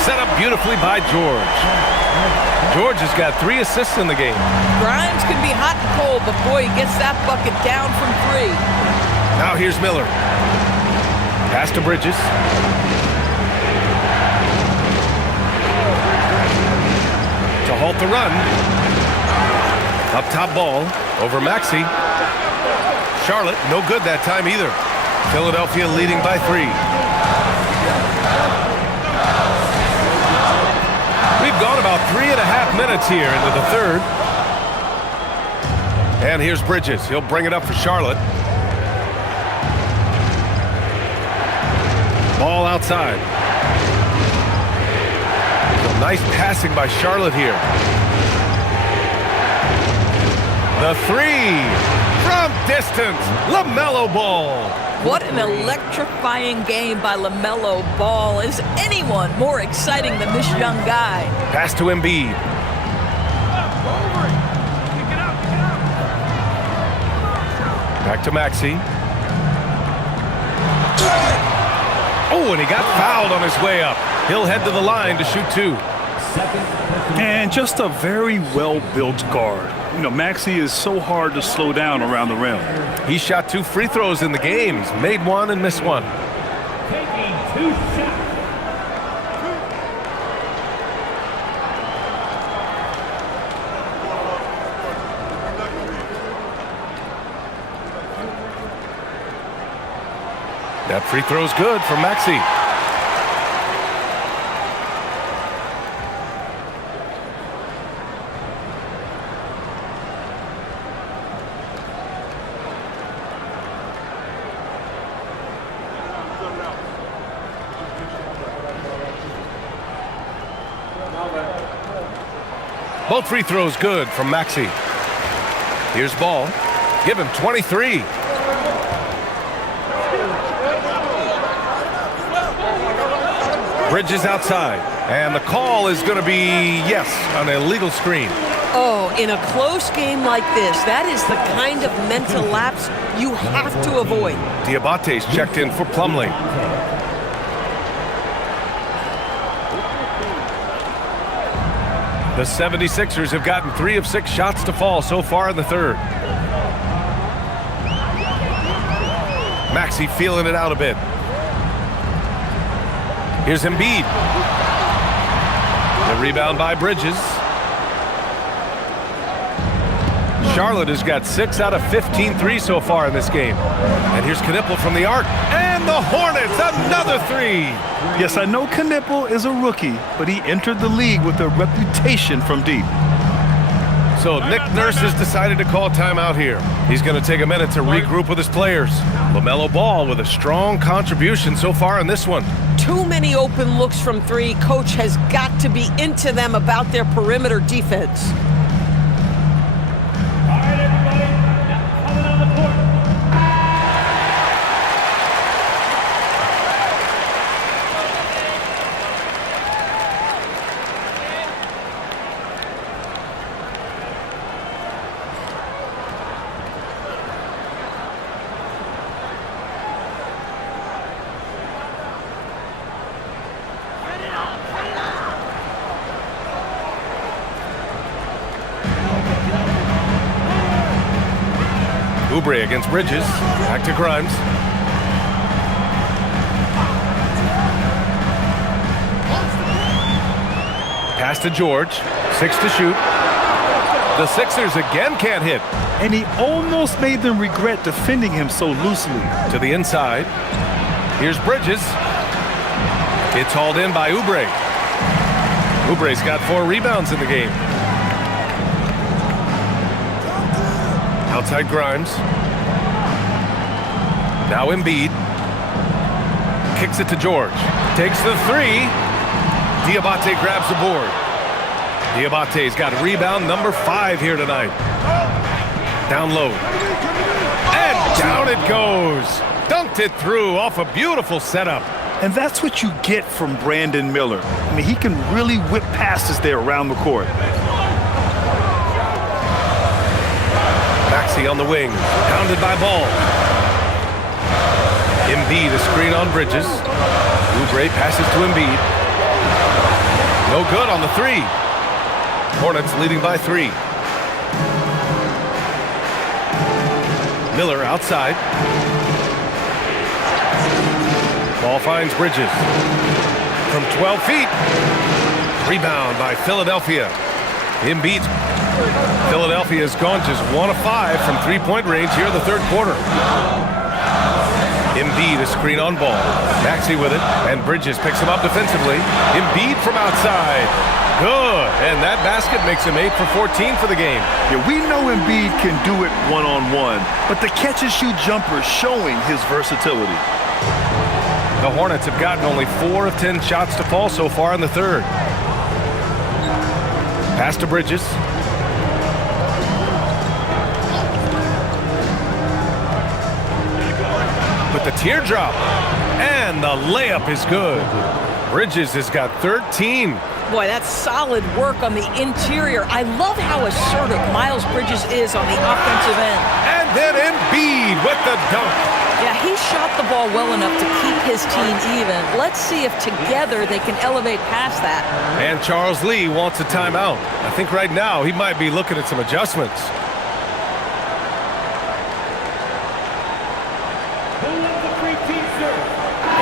Set up beautifully by George. George has got 3 assists in the game. Grimes can be hot and cold, but boy, he gets that bucket down from 3. Now here's Miller. Pass to Bridges. To halt the run. Up top ball over Maxey. Charlotte, no good that time either. Philadelphia leading by 3. We've gone about 3.5 minutes here into the third. And here's Bridges. He'll bring it up for Charlotte. Ball outside. So nice passing by Charlotte here. The 3 from distance. LaMelo Ball. What an electrifying game by LaMelo Ball. Is anyone more exciting than this young guy? Pass to Embiid. Back to Maxey. Oh, and he got fouled on his way up. He'll head to the line to shoot 2. And just a very well-built guard. You know, Maxey is so hard to slow down around the rim. He shot 2 free throws in the game. He's made 1 and missed 1. Taking 2 shots. That free throw's good for Maxey. Both free throws good from Maxey. Here's Ball. Give him 23. Bridges outside. And the call is going to be, yes, an illegal screen. Oh, in a close game like this, that is the kind of mental lapse you have to avoid. Diabate's checked in for Plumlee. The 76ers have gotten 3 of 6 shots to fall so far in the third. Maxey feeling it out a bit. Here's Embiid. The rebound by Bridges. Charlotte has got 6 out of 15 threes so far in this game. And here's Knipple from the arc. And the Hornets, another 3. Yes, I know Knipple is a rookie, but he entered the league with a reputation from deep. So Nick Nurse has decided to call timeout here. He's going to take a minute to regroup with his players. LaMelo Ball with a strong contribution so far in this one. Too many open looks from 3. Coach has got to be into them about their perimeter defense. All right, everybody. Now coming on the court. Oubre against Bridges. Back to Grimes. Pass to George. 6 to shoot. The Sixers again can't hit. And he almost made them regret defending him so loosely. To the inside. Here's Bridges. It's hauled in by Oubre. Oubre's got 4 rebounds in the game. Outside Grimes. Now Embiid. Kicks it to George. Takes the three. Diabate grabs the board. Diabate's got rebound number 5 here tonight. Down low. And down it goes. Dunked it through off a beautiful setup. And that's what you get from Brandon Miller. I mean, he can really whip passes there around the court. Maxey on the wing. Pounded by Ball. Embiid a screen on Bridges. Oubre passes to Embiid. No good on the 3. Hornets leading by 3. Miller outside. Ball finds Bridges. From 12 feet. Rebound by Philadelphia. Embiid. Philadelphia has gone just 1 of 5 from 3-point range here in the third quarter. Embiid a screen on Ball. Maxey with it, and Bridges picks him up defensively. Embiid from outside. Good, and that basket makes him 8 for 14 for the game. Yeah, we know Embiid can do it one-on-one, but the catch-and-shoot jumper is showing his versatility. The Hornets have gotten only 4 of 10 shots to fall so far in the third. Pass to Bridges. With the teardrop, and the layup is good. Bridges has got 13. Boy, that's solid work on the interior. I love how assertive Miles Bridges is on the offensive end. And then Embiid with the dunk. Yeah, he shot the ball well enough to keep his team even. Let's see if together they can elevate past that. And Charles Lee wants a timeout. I think right now he might be looking at some adjustments.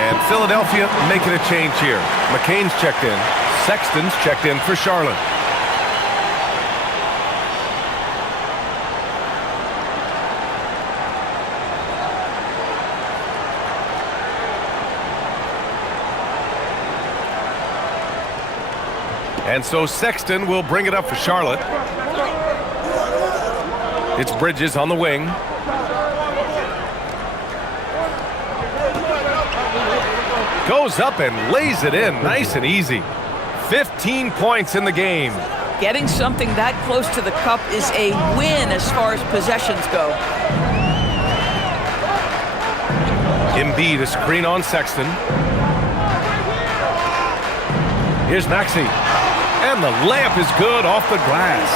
And Philadelphia making a change here. McCain's checked in. Sexton's checked in for Charlotte. And so Sexton will bring it up for Charlotte. It's Bridges on the wing. Goes up and lays it in nice and easy. 15 points in the game. Getting something that close to the cup is a win as far as possessions go. Embiid a screen on Sexton. Here's Maxey. And the layup is good off the glass.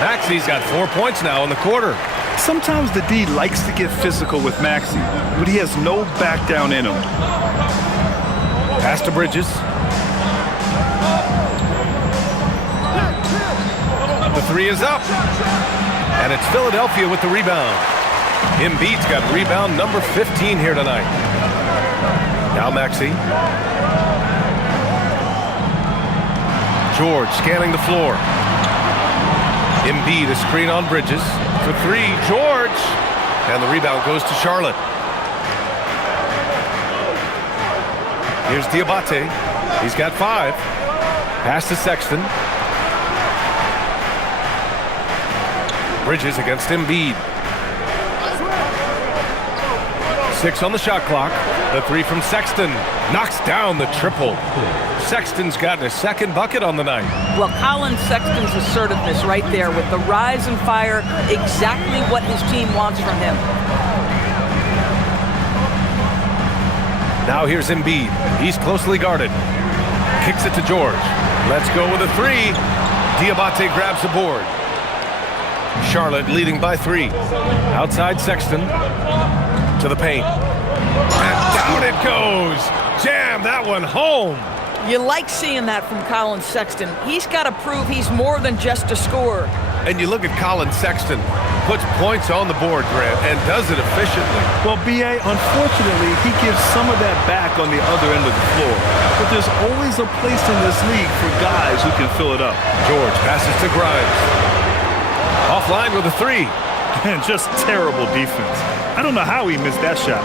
Maxey's got 4 points now in the quarter. Sometimes the D likes to get physical with Maxey, but he has no back down in him. Pass to Bridges. The 3 is up. And it's Philadelphia with the rebound. Embiid's got rebound number 15 here tonight. Now Maxey. George scanning the floor. Embiid a screen on Bridges. For 3, George. And the rebound goes to Charlotte. Here's Diabate. He's got 5. Pass to Sexton. Bridges against Embiid. 6 on the shot clock. The 3 from Sexton. Knocks down the triple. Sexton's gotten a second bucket on the night. Well, Colin Sexton's assertiveness right there with the rise and fire, exactly what his team wants from him. Now here's Embiid. He's closely guarded. Kicks it to George. Let's go with a 3. Diabate grabs the board. Charlotte leading by 3. Outside Sexton. To the paint. And down it goes. Jam that one home. You like seeing that from Colin Sexton. He's got to prove he's more than just a scorer. And you look at Colin Sexton. Puts points on the board, Grant, and does it efficiently. Well, B.A., unfortunately, he gives some of that back on the other end of the floor. But there's always a place in this league for guys who can fill it up. George passes to Grimes. Offline with a 3. And just terrible defense. I don't know how he missed that shot.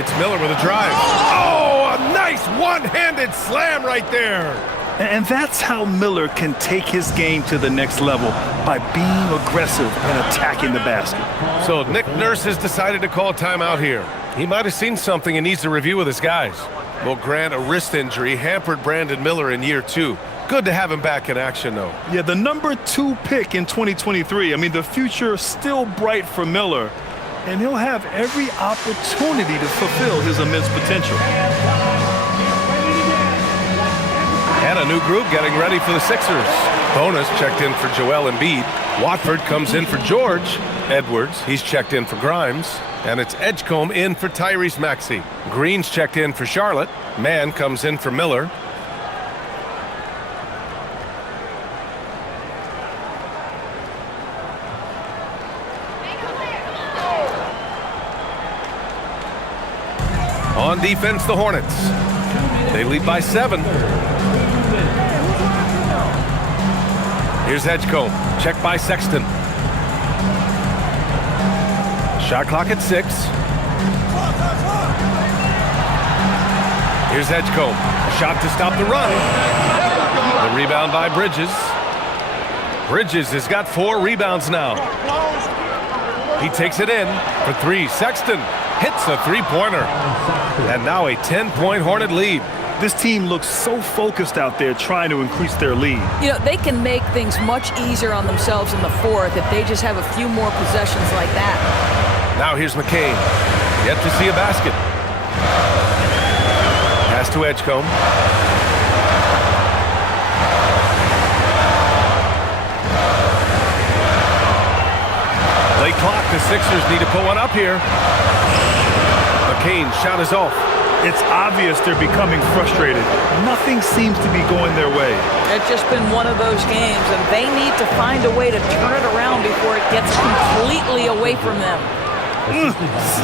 It's Miller with a drive. Oh, a nice one-handed slam right there. And that's how Miller can take his game to the next level, by being aggressive and attacking the basket. So Nick Nurse has decided to call timeout here. He might have seen something and needs to review with his guys. Well, Grant, a wrist injury hampered Brandon Miller in year 2. Good to have him back in action, though. Yeah, the number 2 pick in 2023. I mean, the future is still bright for Miller, and he'll have every opportunity to fulfill his immense potential. And a new group getting ready for the Sixers. Bonus checked in for Joel Embiid. Watford comes in for George. Edwards, he's checked in for Grimes. And it's Edgecombe in for Tyrese Maxey. Green's checked in for Charlotte. Mann comes in for Miller. On defense, the Hornets. They lead by 7. Here's Edgecombe. Check by Sexton. Shot clock at 6. Here's Edgecombe. Shot to stop the run. The rebound by Bridges. Bridges has got 4 rebounds now. He takes it in for 3. Sexton hits a 3-pointer. And now a 10-point Hornet lead. This team looks so focused out there trying to increase their lead. You know, they can make things much easier on themselves in the 4th if they just have a few more possessions like that. Now here's McCain. Yet to see a basket. Pass to Edgecombe. Late clock. The Sixers need to put one up here. McCain's shot is off. It's obvious they're becoming frustrated. Nothing seems to be going their way. It's just been one of those games, and they need to find a way to turn it around before it gets completely away from them.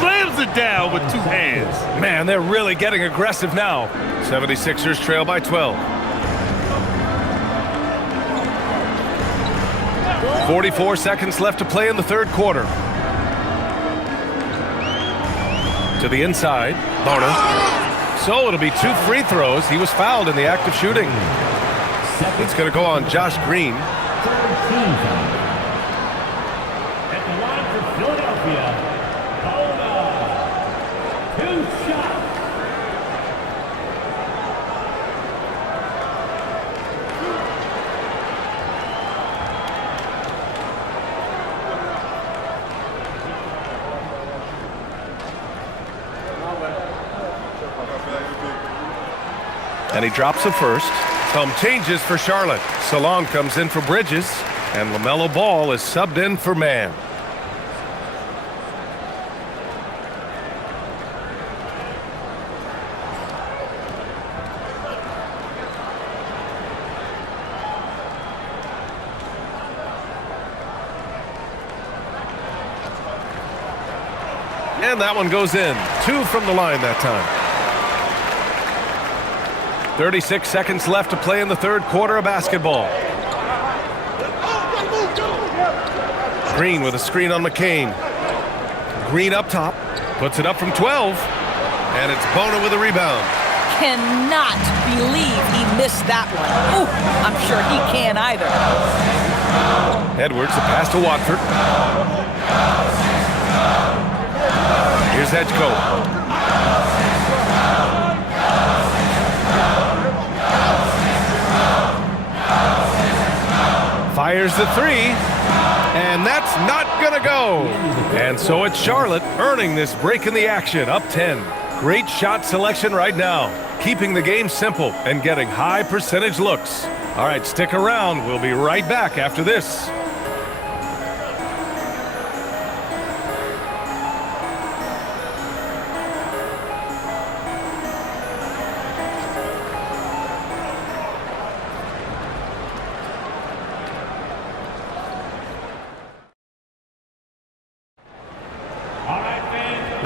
Slams it down with 2 hands. Man, they're really getting aggressive now. 76ers trail by 12. 44 seconds left to play in the 3rd quarter. To the inside, Bona. So it'll be 2 free throws. He was fouled in the act of shooting. It's going to go on Josh Green. At the line for Philadelphia, Bona. 2 shots. And he drops a first. Some changes for Charlotte. Salon comes in for Bridges. And LaMelo Ball is subbed in for Mann. And that one goes in. 2 from the line that time. 36 seconds left to play in the 3rd quarter of basketball. Green with a screen on McCain. Green up top. Puts it up from 12. And it's Bona with a rebound. Cannot believe he missed that one. Ooh, I'm sure he can't either. Edwards, a pass to Watford. Here's Edgecombe. Fires the 3, and that's not gonna go. And so it's Charlotte earning this break in the action, up 10. Great shot selection right now, keeping the game simple and getting high percentage looks. All right, stick around. We'll be right back after this.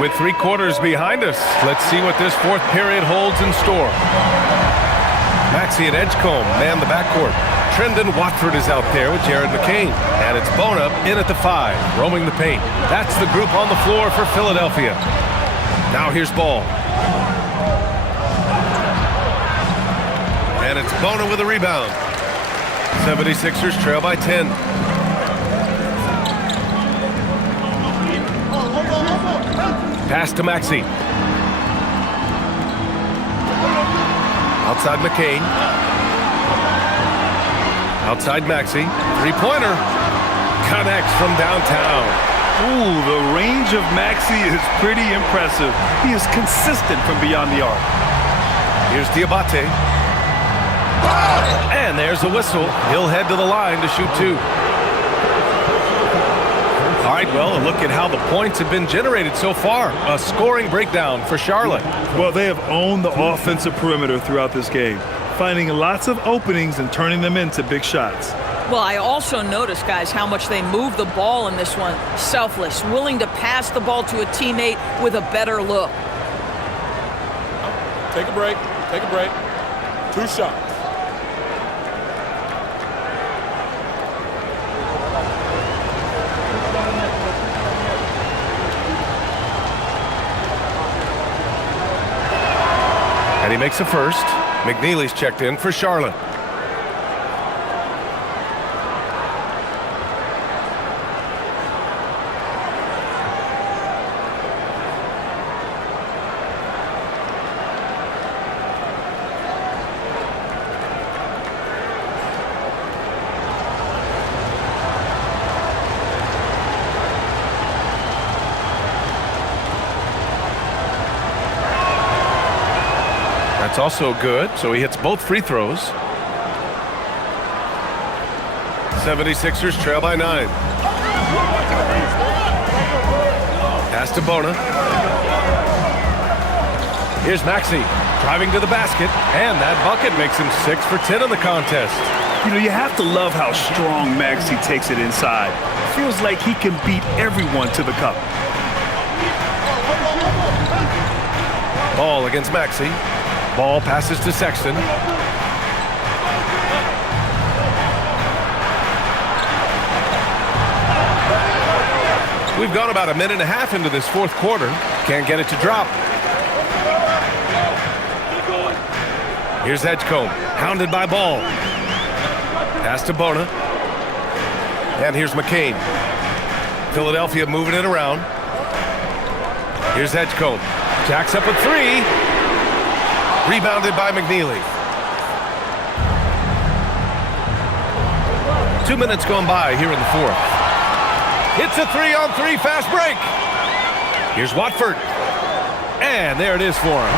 With 3 quarters behind us, let's see what this 4th period holds in store. Maxey and Edgecombe man the backcourt. Trendon Watford is out there with Jared McCain. And it's Bona in at the 5, roaming the paint. That's the group on the floor for Philadelphia. Now here's Ball. And it's Bona with a rebound. 76ers trail by 10. Pass to Maxey. Outside McCain. Outside Maxey. Three-pointer. Connects from downtown. Ooh, the range of Maxey is pretty impressive. He is consistent from beyond the arc. Here's Diabate. And there's a whistle. He'll head to the line to shoot two. All right, well, a look at how the points have been generated so far. A scoring breakdown for Charlotte. Well, they have owned the offensive perimeter throughout this game, finding lots of openings and turning them into big shots. Well, I also noticed, guys, how much they move the ball in this one. Selfless, willing to pass the ball to a teammate with a better look. Take a break. Take a break. 2 shots. And he makes a first. McNeely's checked in for Charlotte. That's also good, so he hits both free throws. 76ers trail by 9. Pass to Bona. Here's Maxey driving to the basket, and that bucket makes him 6 for 10 in the contest. You know, you have to love how strong Maxey takes it inside. Feels like he can beat everyone to the cup. Ball against Maxey. Ball passes to Sexton. We've gone about a minute and a half into this fourth quarter. Can't get it to drop. Here's Edgecombe, hounded by Ball. Pass to Bona. And here's McCain. Philadelphia moving it around. Here's Edgecombe. Jacks up a three. Rebounded by McNeely. 2 minutes gone by here in the fourth. It's a 3-on-3 fast break. Here's Watford. And there it is for him.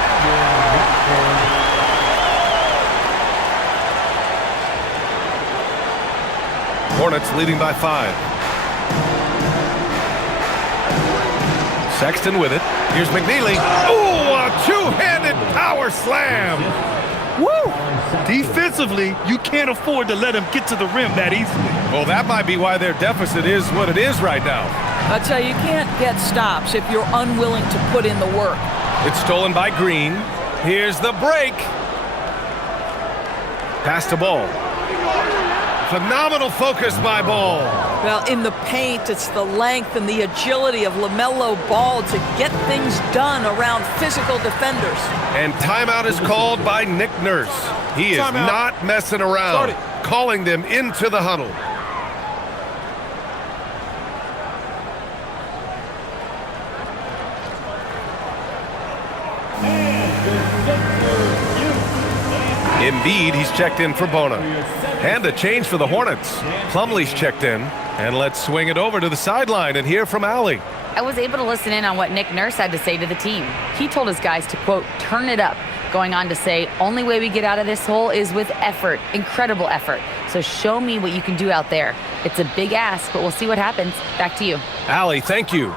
Hornets leading by 5. Sexton with it. Here's McNeely. Ooh, a two-handed power slam. Woo! Defensively, you can't afford to let him get to the rim that easily. Well, that might be why their deficit is what it is right now. I tell you, you can't get stops if you're unwilling to put in the work. It's stolen by Green. Here's the break. Pass to Ball. Phenomenal focus by Ball. Well, in the paint, it's the length and the agility of LaMelo Ball to get things done around physical defenders. And timeout is called by Nick Nurse. He is not messing around, calling them into the huddle. Embiid, he's checked in for Bona. And a change for the Hornets. Plumlee's checked in. And let's swing it over to the sideline and hear from Allie. I was able to listen in on what Nick Nurse had to say to the team. He told his guys to, quote, turn it up, going on to say, only way we get out of this hole is with effort, incredible effort. So show me what you can do out there. It's a big ask, but we'll see what happens. Back to you. Allie, thank you.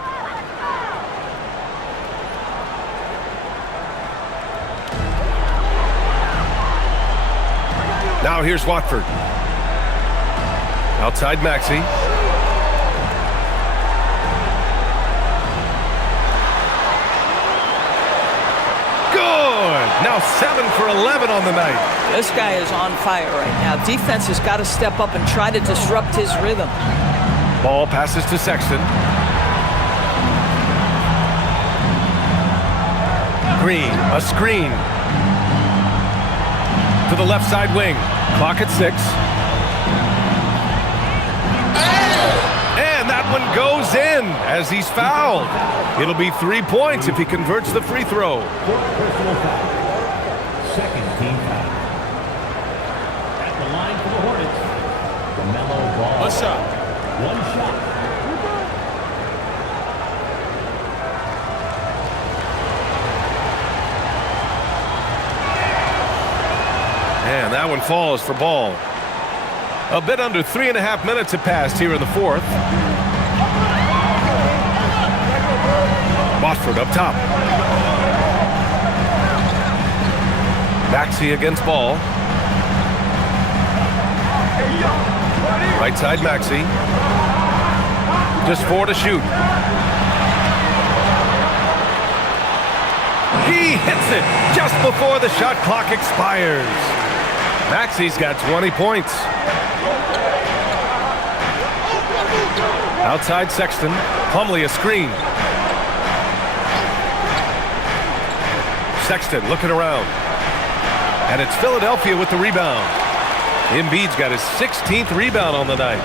Now here's Watford. Outside Maxey. Good! Now 7 for 11 on the night. This guy is on fire right now. Defense has got to step up and try to disrupt his rhythm. Ball passes to Sexton. Green, a screen. To the left side wing. Clock at 6. And that that one goes in as he's fouled. It'll be 3 points if he converts the free throw. Personal foul. Second team foul. At the line for the Hornets, LaMelo Ball. One shot. One shot. And that one falls for Ball. A bit under 3.5 minutes have passed here in the fourth. Watford up top. Maxey against Ball. Right side Maxey. Just 4 to shoot. He hits it just before the shot clock expires. Maxey's got 20 points. Outside Sexton. Plumlee a screen. Sexton looking around. And it's Philadelphia with the rebound. Embiid's got his 16th rebound on the night.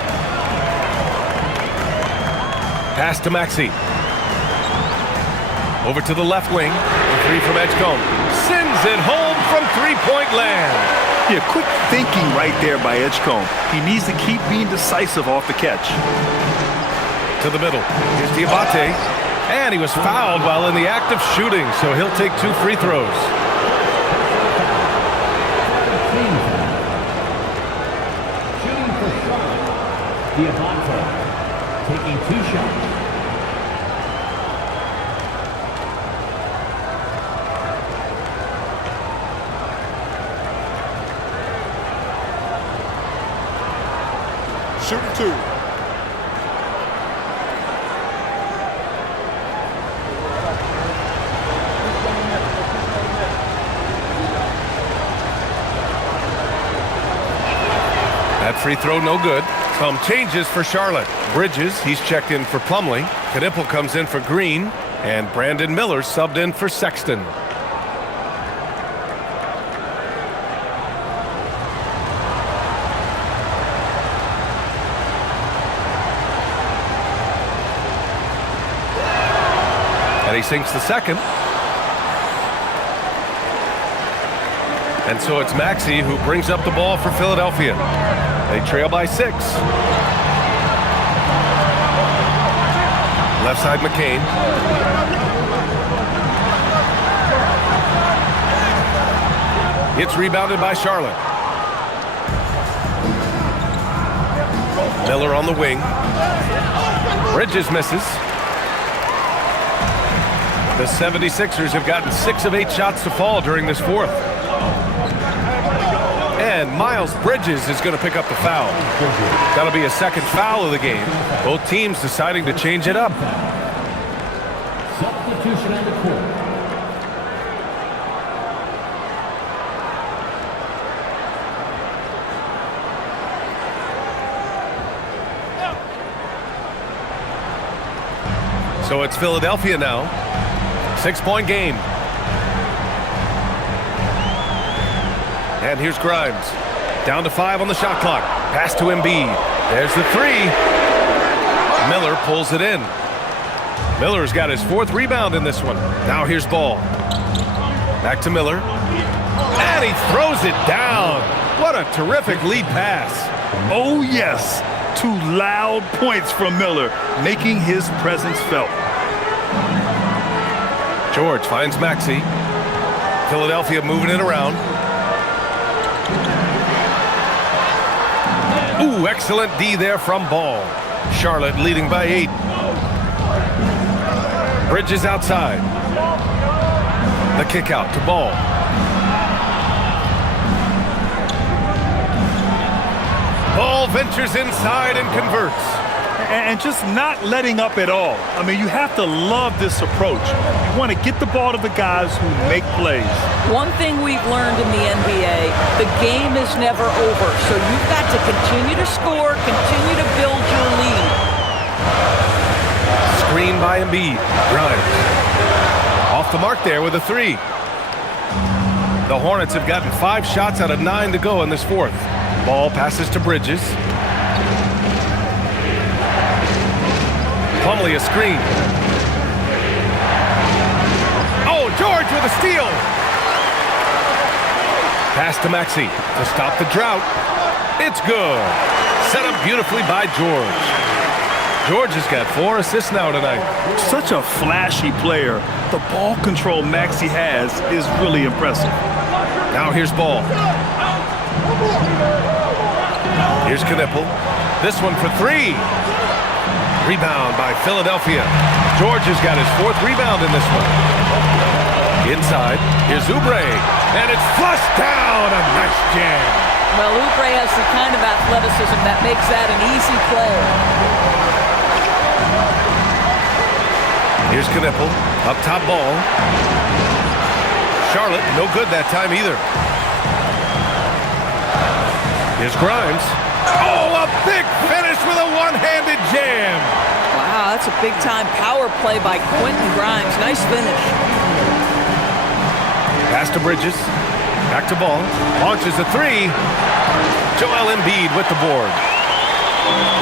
Pass to Maxey. Over to the left wing. The three from Edgecombe. Sends it home from three-point land. Yeah, quick thinking right there by Edgecombe. He needs to keep being decisive off the catch. To the middle. Here's Diabate. And he was fouled while in the act of shooting, so he'll take 2 free throws. Shooting for Charlotte, Diabate taking 2 shots. Shooting 2. That free throw no good. Some changes for Charlotte. Bridges, he's checked in for Plumlee. Knipple comes in for Green. And Brandon Miller subbed in for Sexton. And he sinks the second. And so it's Maxey who brings up the ball for Philadelphia. They trail by 6. Left side McCain. It's rebounded by Charlotte. Miller on the wing. Bridges misses. The 76ers have gotten 6 of 8 shots to fall during this fourth. And Miles Bridges is going to pick up the foul. That'll be a second foul of the game. Both teams deciding to change it up. Substitution on the court. So it's Philadelphia now. 6-point game. And here's Grimes. Down to 5 on the shot clock. Pass to Embiid. There's the 3. Miller pulls it in. Miller's got his 4th rebound in this one. Now here's Ball. Back to Miller. And he throws it down. What a terrific lead pass. Oh, yes. 2 loud points from Miller, making his presence felt. George finds Maxey. Philadelphia moving it around. Ooh, excellent D there from Ball. Charlotte leading by 8. Bridges outside. The kick out to Ball. Ball ventures inside and converts. And just not letting up at all. I mean, you have to love this approach. You want to get the ball to the guys who make plays. One thing we've learned in the NBA, the game is never over. So you've got to continue to score, continue to build your lead. Screen by Embiid. Grimes. Off the mark there with a 3. The Hornets have gotten 5 shots out of 9 to go in this fourth. Ball passes to Bridges. Plumlee a screen. Oh, George with a steal. Pass to Maxey to stop the drought. It's good. Set up beautifully by George. George has got 4 assists now tonight. Such a flashy player. The ball control Maxey has is really impressive. Now here's Ball. Here's Knipple. This one for 3. Rebound by Philadelphia. George has got his 4th rebound in this one. Inside, here's Oubre. And it's flushed down. A nice jam. Well, Oubre has the kind of athleticism that makes that an easy play. Here's Knipple. Up top Ball. Charlotte, no good that time either. Here's Grimes. Oh, a big finish with a one-handed jam. Wow, that's a big-time power play by Quentin Grimes. Nice finish. Pass to Bridges. Back to Ball. Launches a 3. Joel Embiid with the board.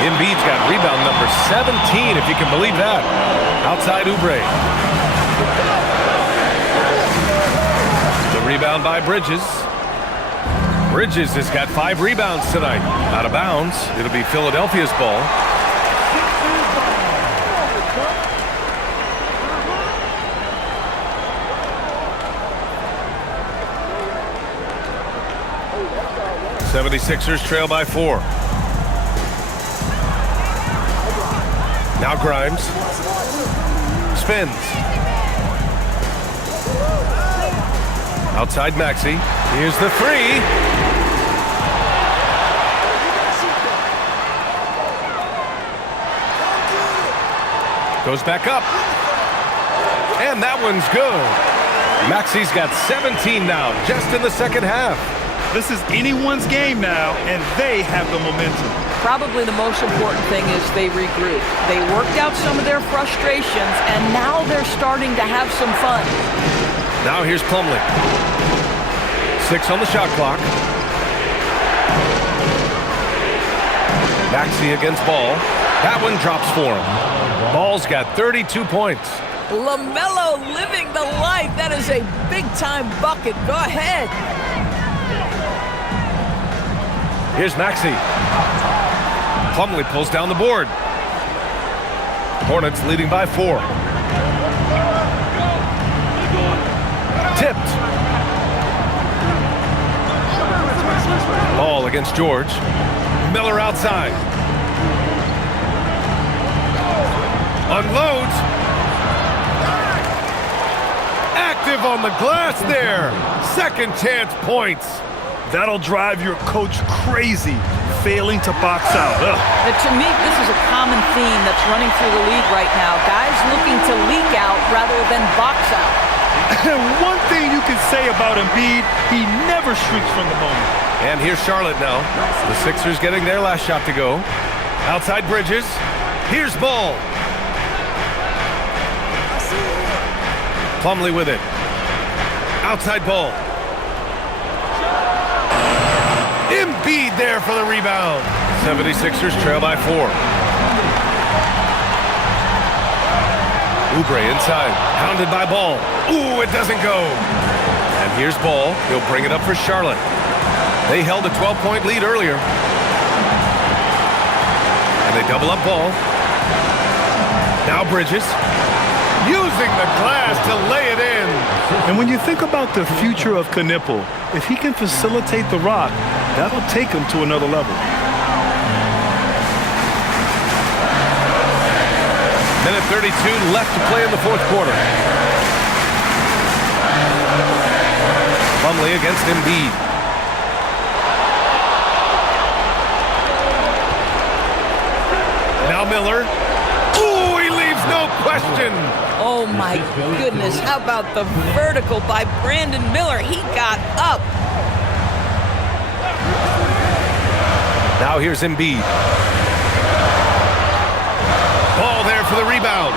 Embiid's got rebound number 17, if you can believe that. Outside Oubre. The rebound by Bridges. Bridges has got 5 rebounds tonight. Out of bounds. It'll be Philadelphia's ball. '76ers trail by 4. Now Grimes. Spins. Outside Maxey. Here's the 3. Goes back up. And that one's good. Maxey's got 17 now, just in the second half. This is anyone's game now, and they have the momentum. Probably the most important thing is they regroup. They worked out some of their frustrations, and now they're starting to have some fun. Now here's Plumlee. 6 on the shot clock. Maxey against Ball. That one drops for him. Ball's got 32 points. LaMelo living the life. That is a big-time bucket. Go ahead. Here's Maxey. Plumlee pulls down the board. Hornets leading by 4. Tipped. Ball against George. Miller outside. Unloads. Active on the glass there. Second chance points. That'll drive your coach crazy, failing to box out. To me, this is a common theme that's running through the league right now. Guys looking to leak out rather than box out. And one thing you can say about Embiid, he never shrinks from the moment. And here's Charlotte now. The Sixers getting their last shot to go. Outside Bridges. Here's Ball. Plumlee with it. Outside Ball. Embiid there for the rebound. 76ers trail by 4. Oubre inside. Pounded by Ball. Ooh, it doesn't go. And here's Ball. He'll bring it up for Charlotte. They held a 12-point lead earlier. And they double up Ball. Now Bridges. Using the glass to lay it in. And when you think about the future of Knipple, if he can facilitate the rock, that'll take him to another level. Minute 32 left to play in the fourth quarter. Plumlee against Embiid. Now Miller. Ooh, he leaves no question. Oh my goodness, how about the vertical by Brandon Miller? He got up. Now here's Embiid. Ball there for the rebound.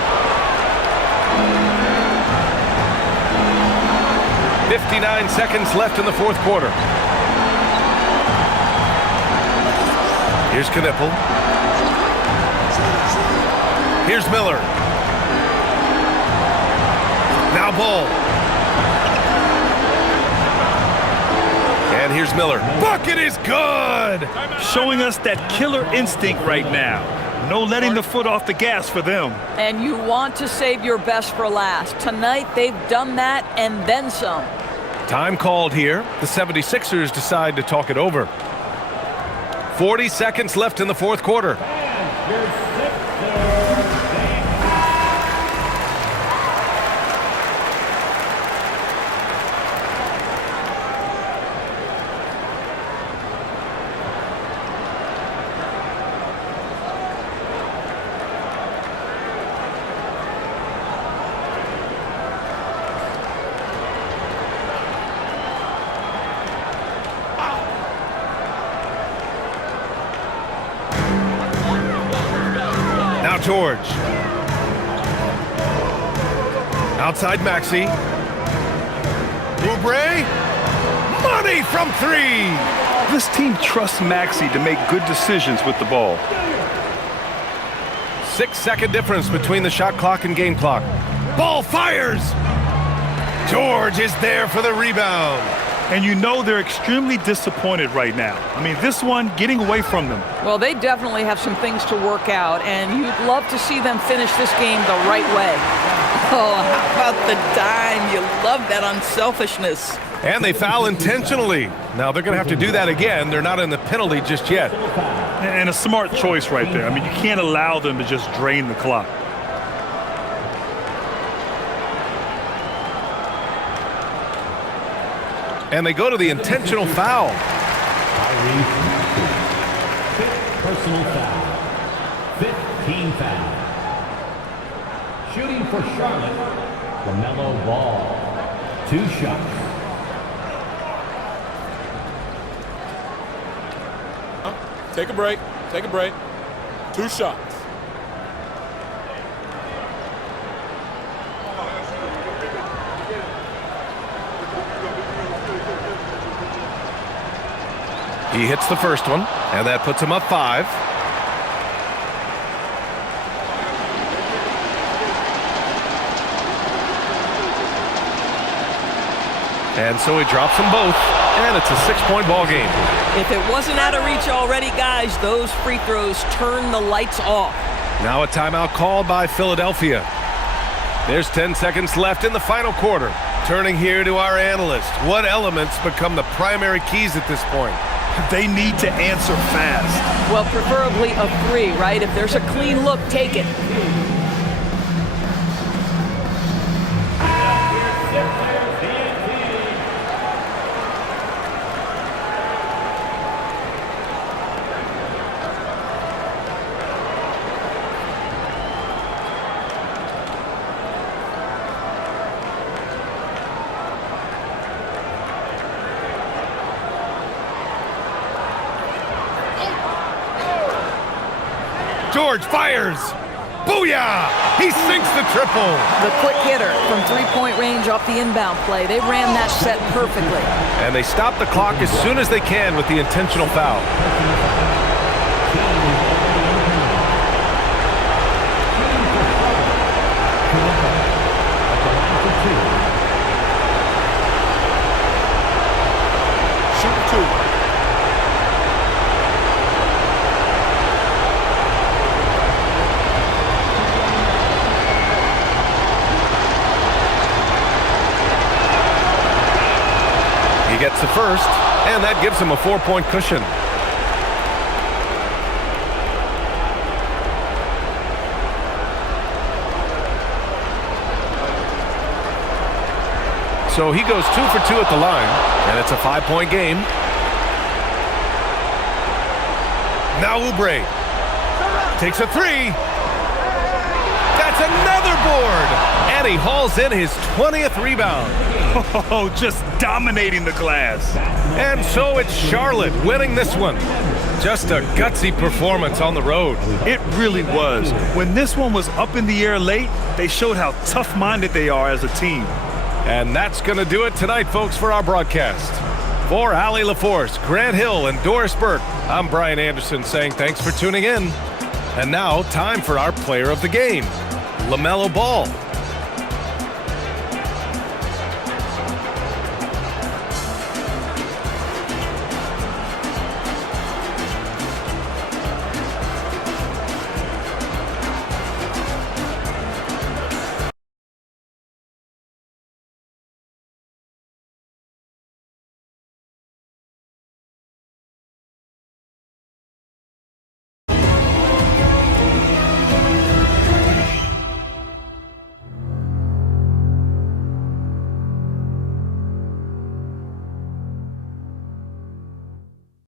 59 seconds left in the fourth quarter. Here's Knipple. Here's Miller. Now Bull. And here's Miller. Bucket is good! Showing us that killer instinct right now. No letting the foot off the gas for them. And you want to save your best for last. Tonight, they've done that and then some. Time called here. The 76ers decide to talk it over. 40 seconds left in the fourth quarter. George. Outside Maxey. Oubre. Money from three. This team trusts Maxey to make good decisions with the ball. 6-second difference between the shot clock and game clock. Ball fires. George is there for the rebound. And you know they're extremely disappointed right now. I mean, this one getting away from them. Well, they definitely have some things to work out, and you'd love to see them finish this game the right way. Oh, how about the dime? You love that unselfishness. And they foul intentionally. Now they're going to have to do that again. They're not in the penalty just yet. And a smart choice right there. I mean, you can't allow them to just drain the clock. And they go to the intentional foul. Personal foul. 15 foul. Shooting for Charlotte, LaMelo Ball. 2 shots. Take a break. Take a break. 2 shots. He hits the first one, and that puts him up 5. And so he drops them both, and it's a 6-point ball game. If it wasn't out of reach already, guys, those free throws turn the lights off. Now a timeout called by Philadelphia. There's 10 seconds left in the final quarter. Turning here to our analyst. What elements become the primary keys at this point? They need to answer fast. Well, preferably a 3, right? If there's a clean look, take it. George fires. Booyah! He sinks the triple. The quick hitter from 3-point range off the inbound play. They ran that set perfectly. And they stop the clock as soon as they can with the intentional foul. Shoot 2. He gets the first, and that gives him a 4-point cushion. So he goes 2 for 2 at the line, and it's a 5-point game. Now Oubre takes a 3. That's another board, and he hauls in his 20th rebound. Oh, just dominating the glass. And so it's Charlotte winning this one. Just a gutsy performance on the road. It really was. When this one was up in the air late, they showed how tough-minded they are as a team. And that's going to do it tonight, folks, for our broadcast. For Allie LaForce, Grant Hill, and Doris Burke, I'm Brian Anderson saying thanks for tuning in. And now, time for our player of the game, LaMelo Ball.